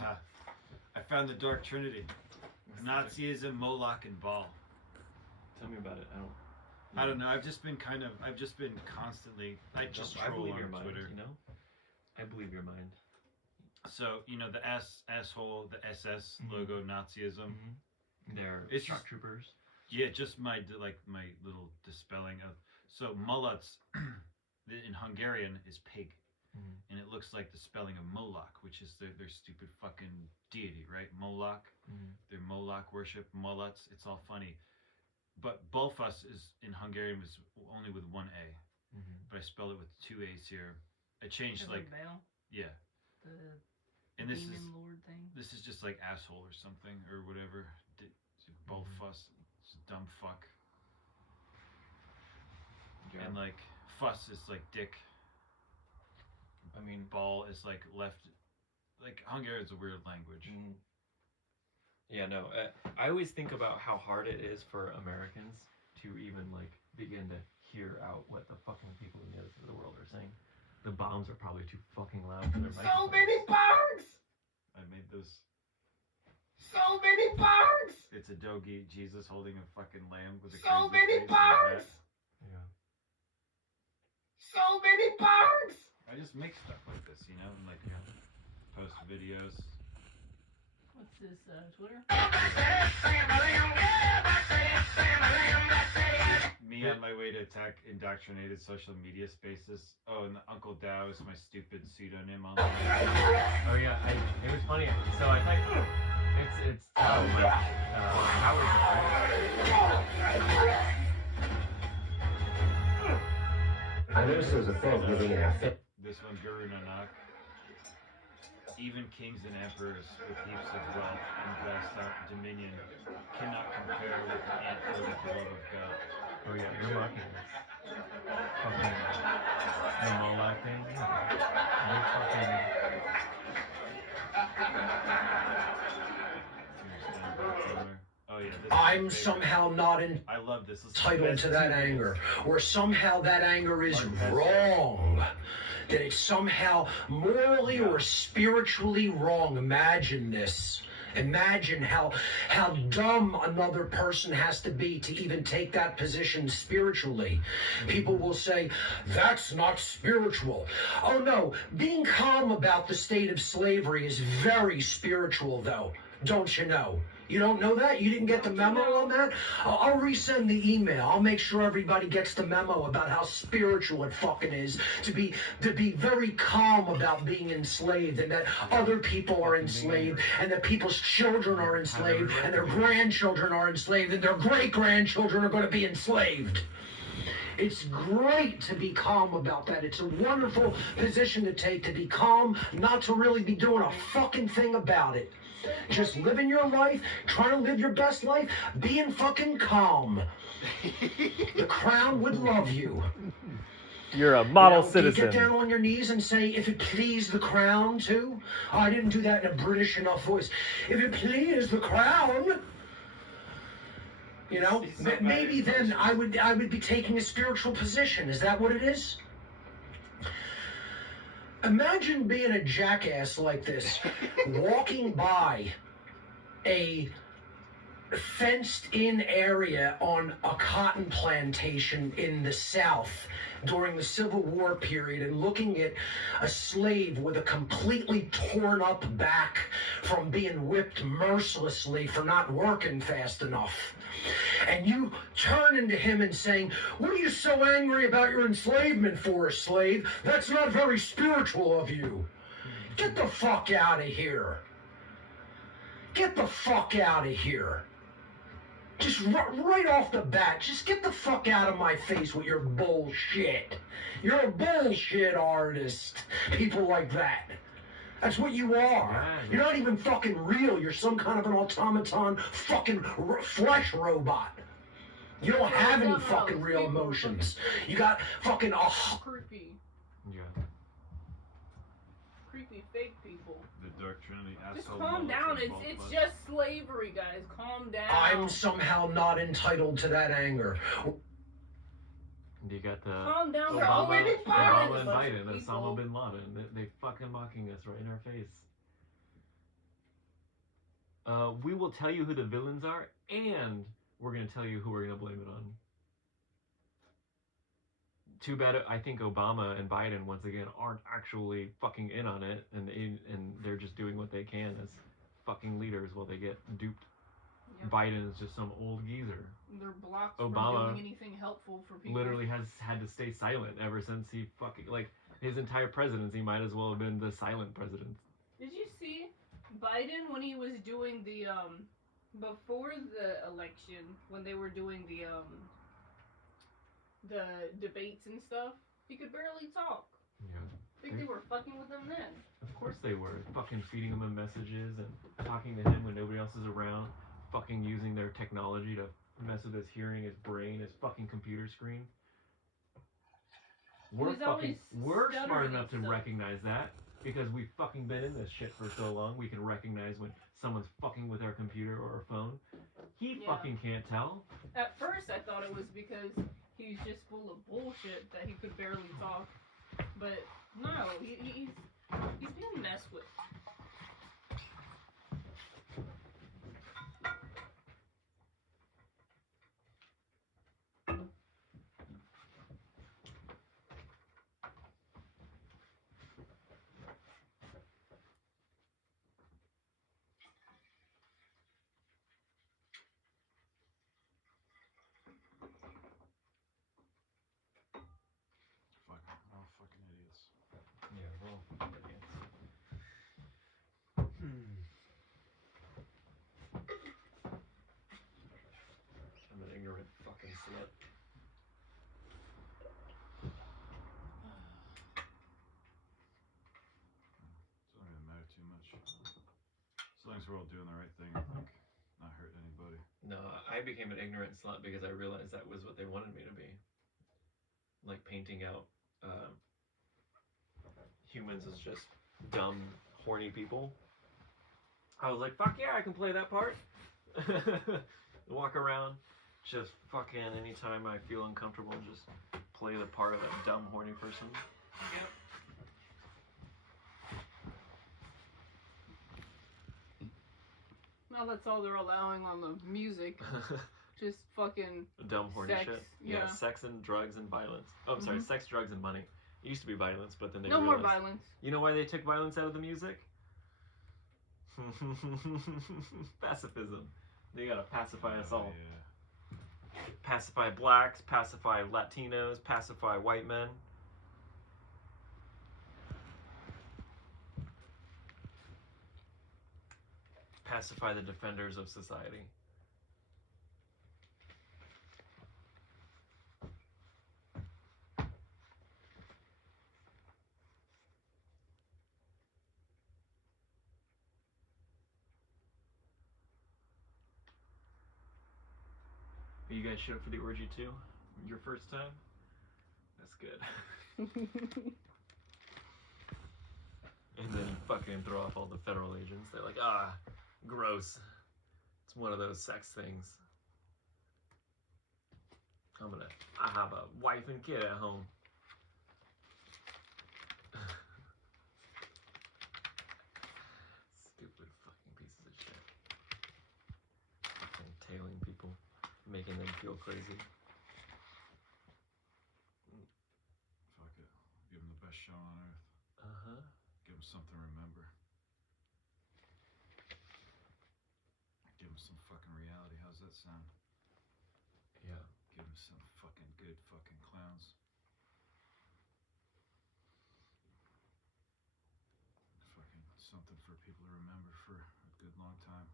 Ha. I found the Dark Trinity. Nazism, Moloch, and Baal. Tell me about it. I don't know. I've just been constantly. I just I troll believe on your mind. Twitter. You know, I believe your mind. So the asshole, the SS logo, Nazism. They're It's shock just- troopers. Yeah, just my little dispelling of. So mullets in Hungarian is pig, and it looks like the spelling of Moloch, which is their stupid fucking deity, right? Moloch, their Moloch worship, mullets. It's all funny. But Bulfas is in Hungarian was only with one A, but I spelled it with two A's here. I changed Bell, yeah, the and this demon is lord thing. this is just like asshole or something or whatever. Bulfas, dumb fuck. Yeah. And like fuss is like dick. I mean, Ball is like left. Like Hungarian is a weird language. Yeah, no. I always think about how hard it is for Americans to even like begin to hear out what the fucking people in the other side of the world are saying. The bombs are probably too fucking loud for their microphones. So many bombs! I made those. So many bombs! It's a doggy Jesus holding a fucking lamb with a so many bombs! Yeah. So many bombs! I just make stuff like this, and like post videos. What's this, Twitter? Me on my way to attack indoctrinated social media spaces. Oh, and Uncle Dow is my stupid pseudonym on there. Oh yeah, it was funny. So I think it's Tao, like Howard, right? I noticed there was a frog living in our This one, Guru Nanak. Even kings and emperors with heaps of wealth and vast dominion cannot compare with an ant filled with the love of God. Oh yeah, you're mocking this. Fucking the Moloch thing. You're fucking. Oh yeah, this I'm somehow not I love this. entitled to that anger, or somehow that anger is wrong. That it's somehow morally or spiritually wrong. Imagine this. Imagine how dumb another person has to be to even take that position spiritually. People will say, that's not spiritual. Oh no, being calm about the state of slavery is very spiritual though. Don't you know? You don't know that? You didn't get the memo on that? I'll resend the email. I'll make sure everybody gets the memo about how spiritual it fucking is to be very calm about being enslaved, and that other people are enslaved, and that people's children are enslaved, and their grandchildren are enslaved, and their great-grandchildren are going to be enslaved. It's great to be calm about that. It's a wonderful position to take, to be calm, not to really be doing a fucking thing about it. Just living your life, trying to live your best life, being fucking calm. The crown would love you. You're a model Do you citizen. get down on your knees and say, if it please the crown too? Oh, I didn't do that in a British enough voice. If it please the crown. Maybe then I would be taking a spiritual position. Is that what it is? Imagine being a jackass like this, walking by a fenced-in area on a cotton plantation in the South during the Civil War period and looking at a slave with a completely torn up back from being whipped mercilessly for not working fast enough. And you turn into him and saying, what are you so angry about your enslavement for, slave? That's not very spiritual of you. Get the fuck out of here. Get the fuck out of here. Just right off the bat, just get the fuck out of my face with your bullshit. You're a bullshit artist. People like that. That's what you are. You're not even fucking real. You're some kind of an automaton fucking flesh robot. You don't have any fucking real emotions. You got fucking Creepy. Yeah. Creepy fake people. The Dark Trinity. Just calm down. It's just slavery, guys. Calm down. I'm somehow not entitled to that anger. You got the Calm down. Obama and Bunch of Biden, people. Osama bin Laden. They fucking mocking us right in our face. We will tell you who the villains are, and we're going to tell you who we're going to blame it on. Too bad I think Obama and Biden, once again, aren't actually fucking in on it, and they're just doing what they can as fucking leaders while they get duped. Yep. Biden is just some old geezer. They're blocked Obama from doing anything helpful for people. Literally has had to stay silent ever since he fucking, like, his entire presidency might as well have been the silent president. Did you see Biden when he was doing the, before the election, when they were doing the debates and stuff, he could barely talk. Yeah. I think they were fucking with him then. Of course they were. Fucking feeding him messages and talking to him when nobody else is around. Fucking using their technology to mess with his hearing, his brain, his fucking computer screen. We're smart enough to recognize that because we've fucking been in this shit for so long. We can recognize when someone's fucking with our computer or our phone. He fucking can't tell. At first I thought it was because he's just full of bullshit that he could barely talk. But no, he's being messed with. I'm an ignorant fucking slut. Doesn't really matter too much. As long as we're all doing the right thing, I think. Not hurting anybody. No, I became an ignorant slut because I realized that was what they wanted me to be. Like painting out humans as just dumb, horny people. I was like, fuck yeah, I can play that part. Walk around, just fucking anytime I feel uncomfortable, just play the part of that dumb, horny person. Yep. Now that's all they're allowing on the music. Just fucking dumb, horny sex, shit. Yeah, sex and drugs and violence. Oh, I'm sorry, sex, drugs, and money. It used to be violence, but then they no realized, more violence. You know why they took violence out of the music? Pacifism. They gotta pacify us all. Yeah. Pacify blacks, pacify Latinos, pacify white men. Pacify the defenders of society. You guys showed up for the orgy too? Your first time? That's good. And then fucking throw off all the federal agents. They're like, gross. It's one of those sex things. I have a wife and kid at home. Stupid fucking pieces of shit. Fucking tailing people, making them feel crazy. Fuck it. Give them the best show on earth. Uh-huh. Give them something to remember. Give them some fucking reality. How's that sound? Yeah. Give them some fucking good fucking clowns. Fucking something for people to remember for a good long time.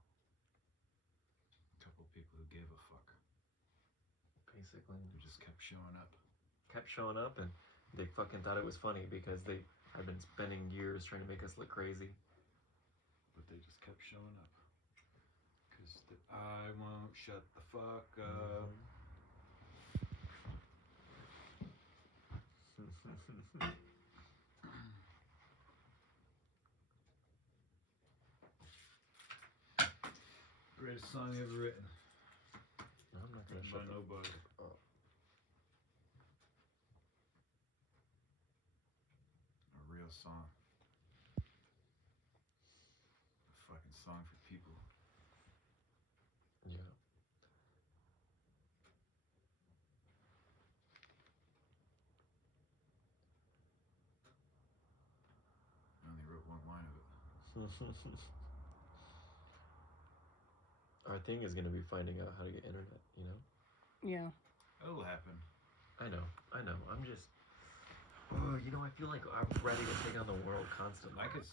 A couple people who gave a fuck. Basically. Who just kept showing up. Kept showing up, and they fucking thought it was funny because they had been spending years trying to make us look crazy. But they just kept showing up. Because I won't shut the fuck up. Greatest song ever written. I'm not gonna By nobody. Oh. A real song. A fucking song for people. Our thing is going to be finding out how to get internet, you know? Yeah. It'll happen. I know. I'm just... Oh, you know, I feel like I'm ready to take on the world constantly. I could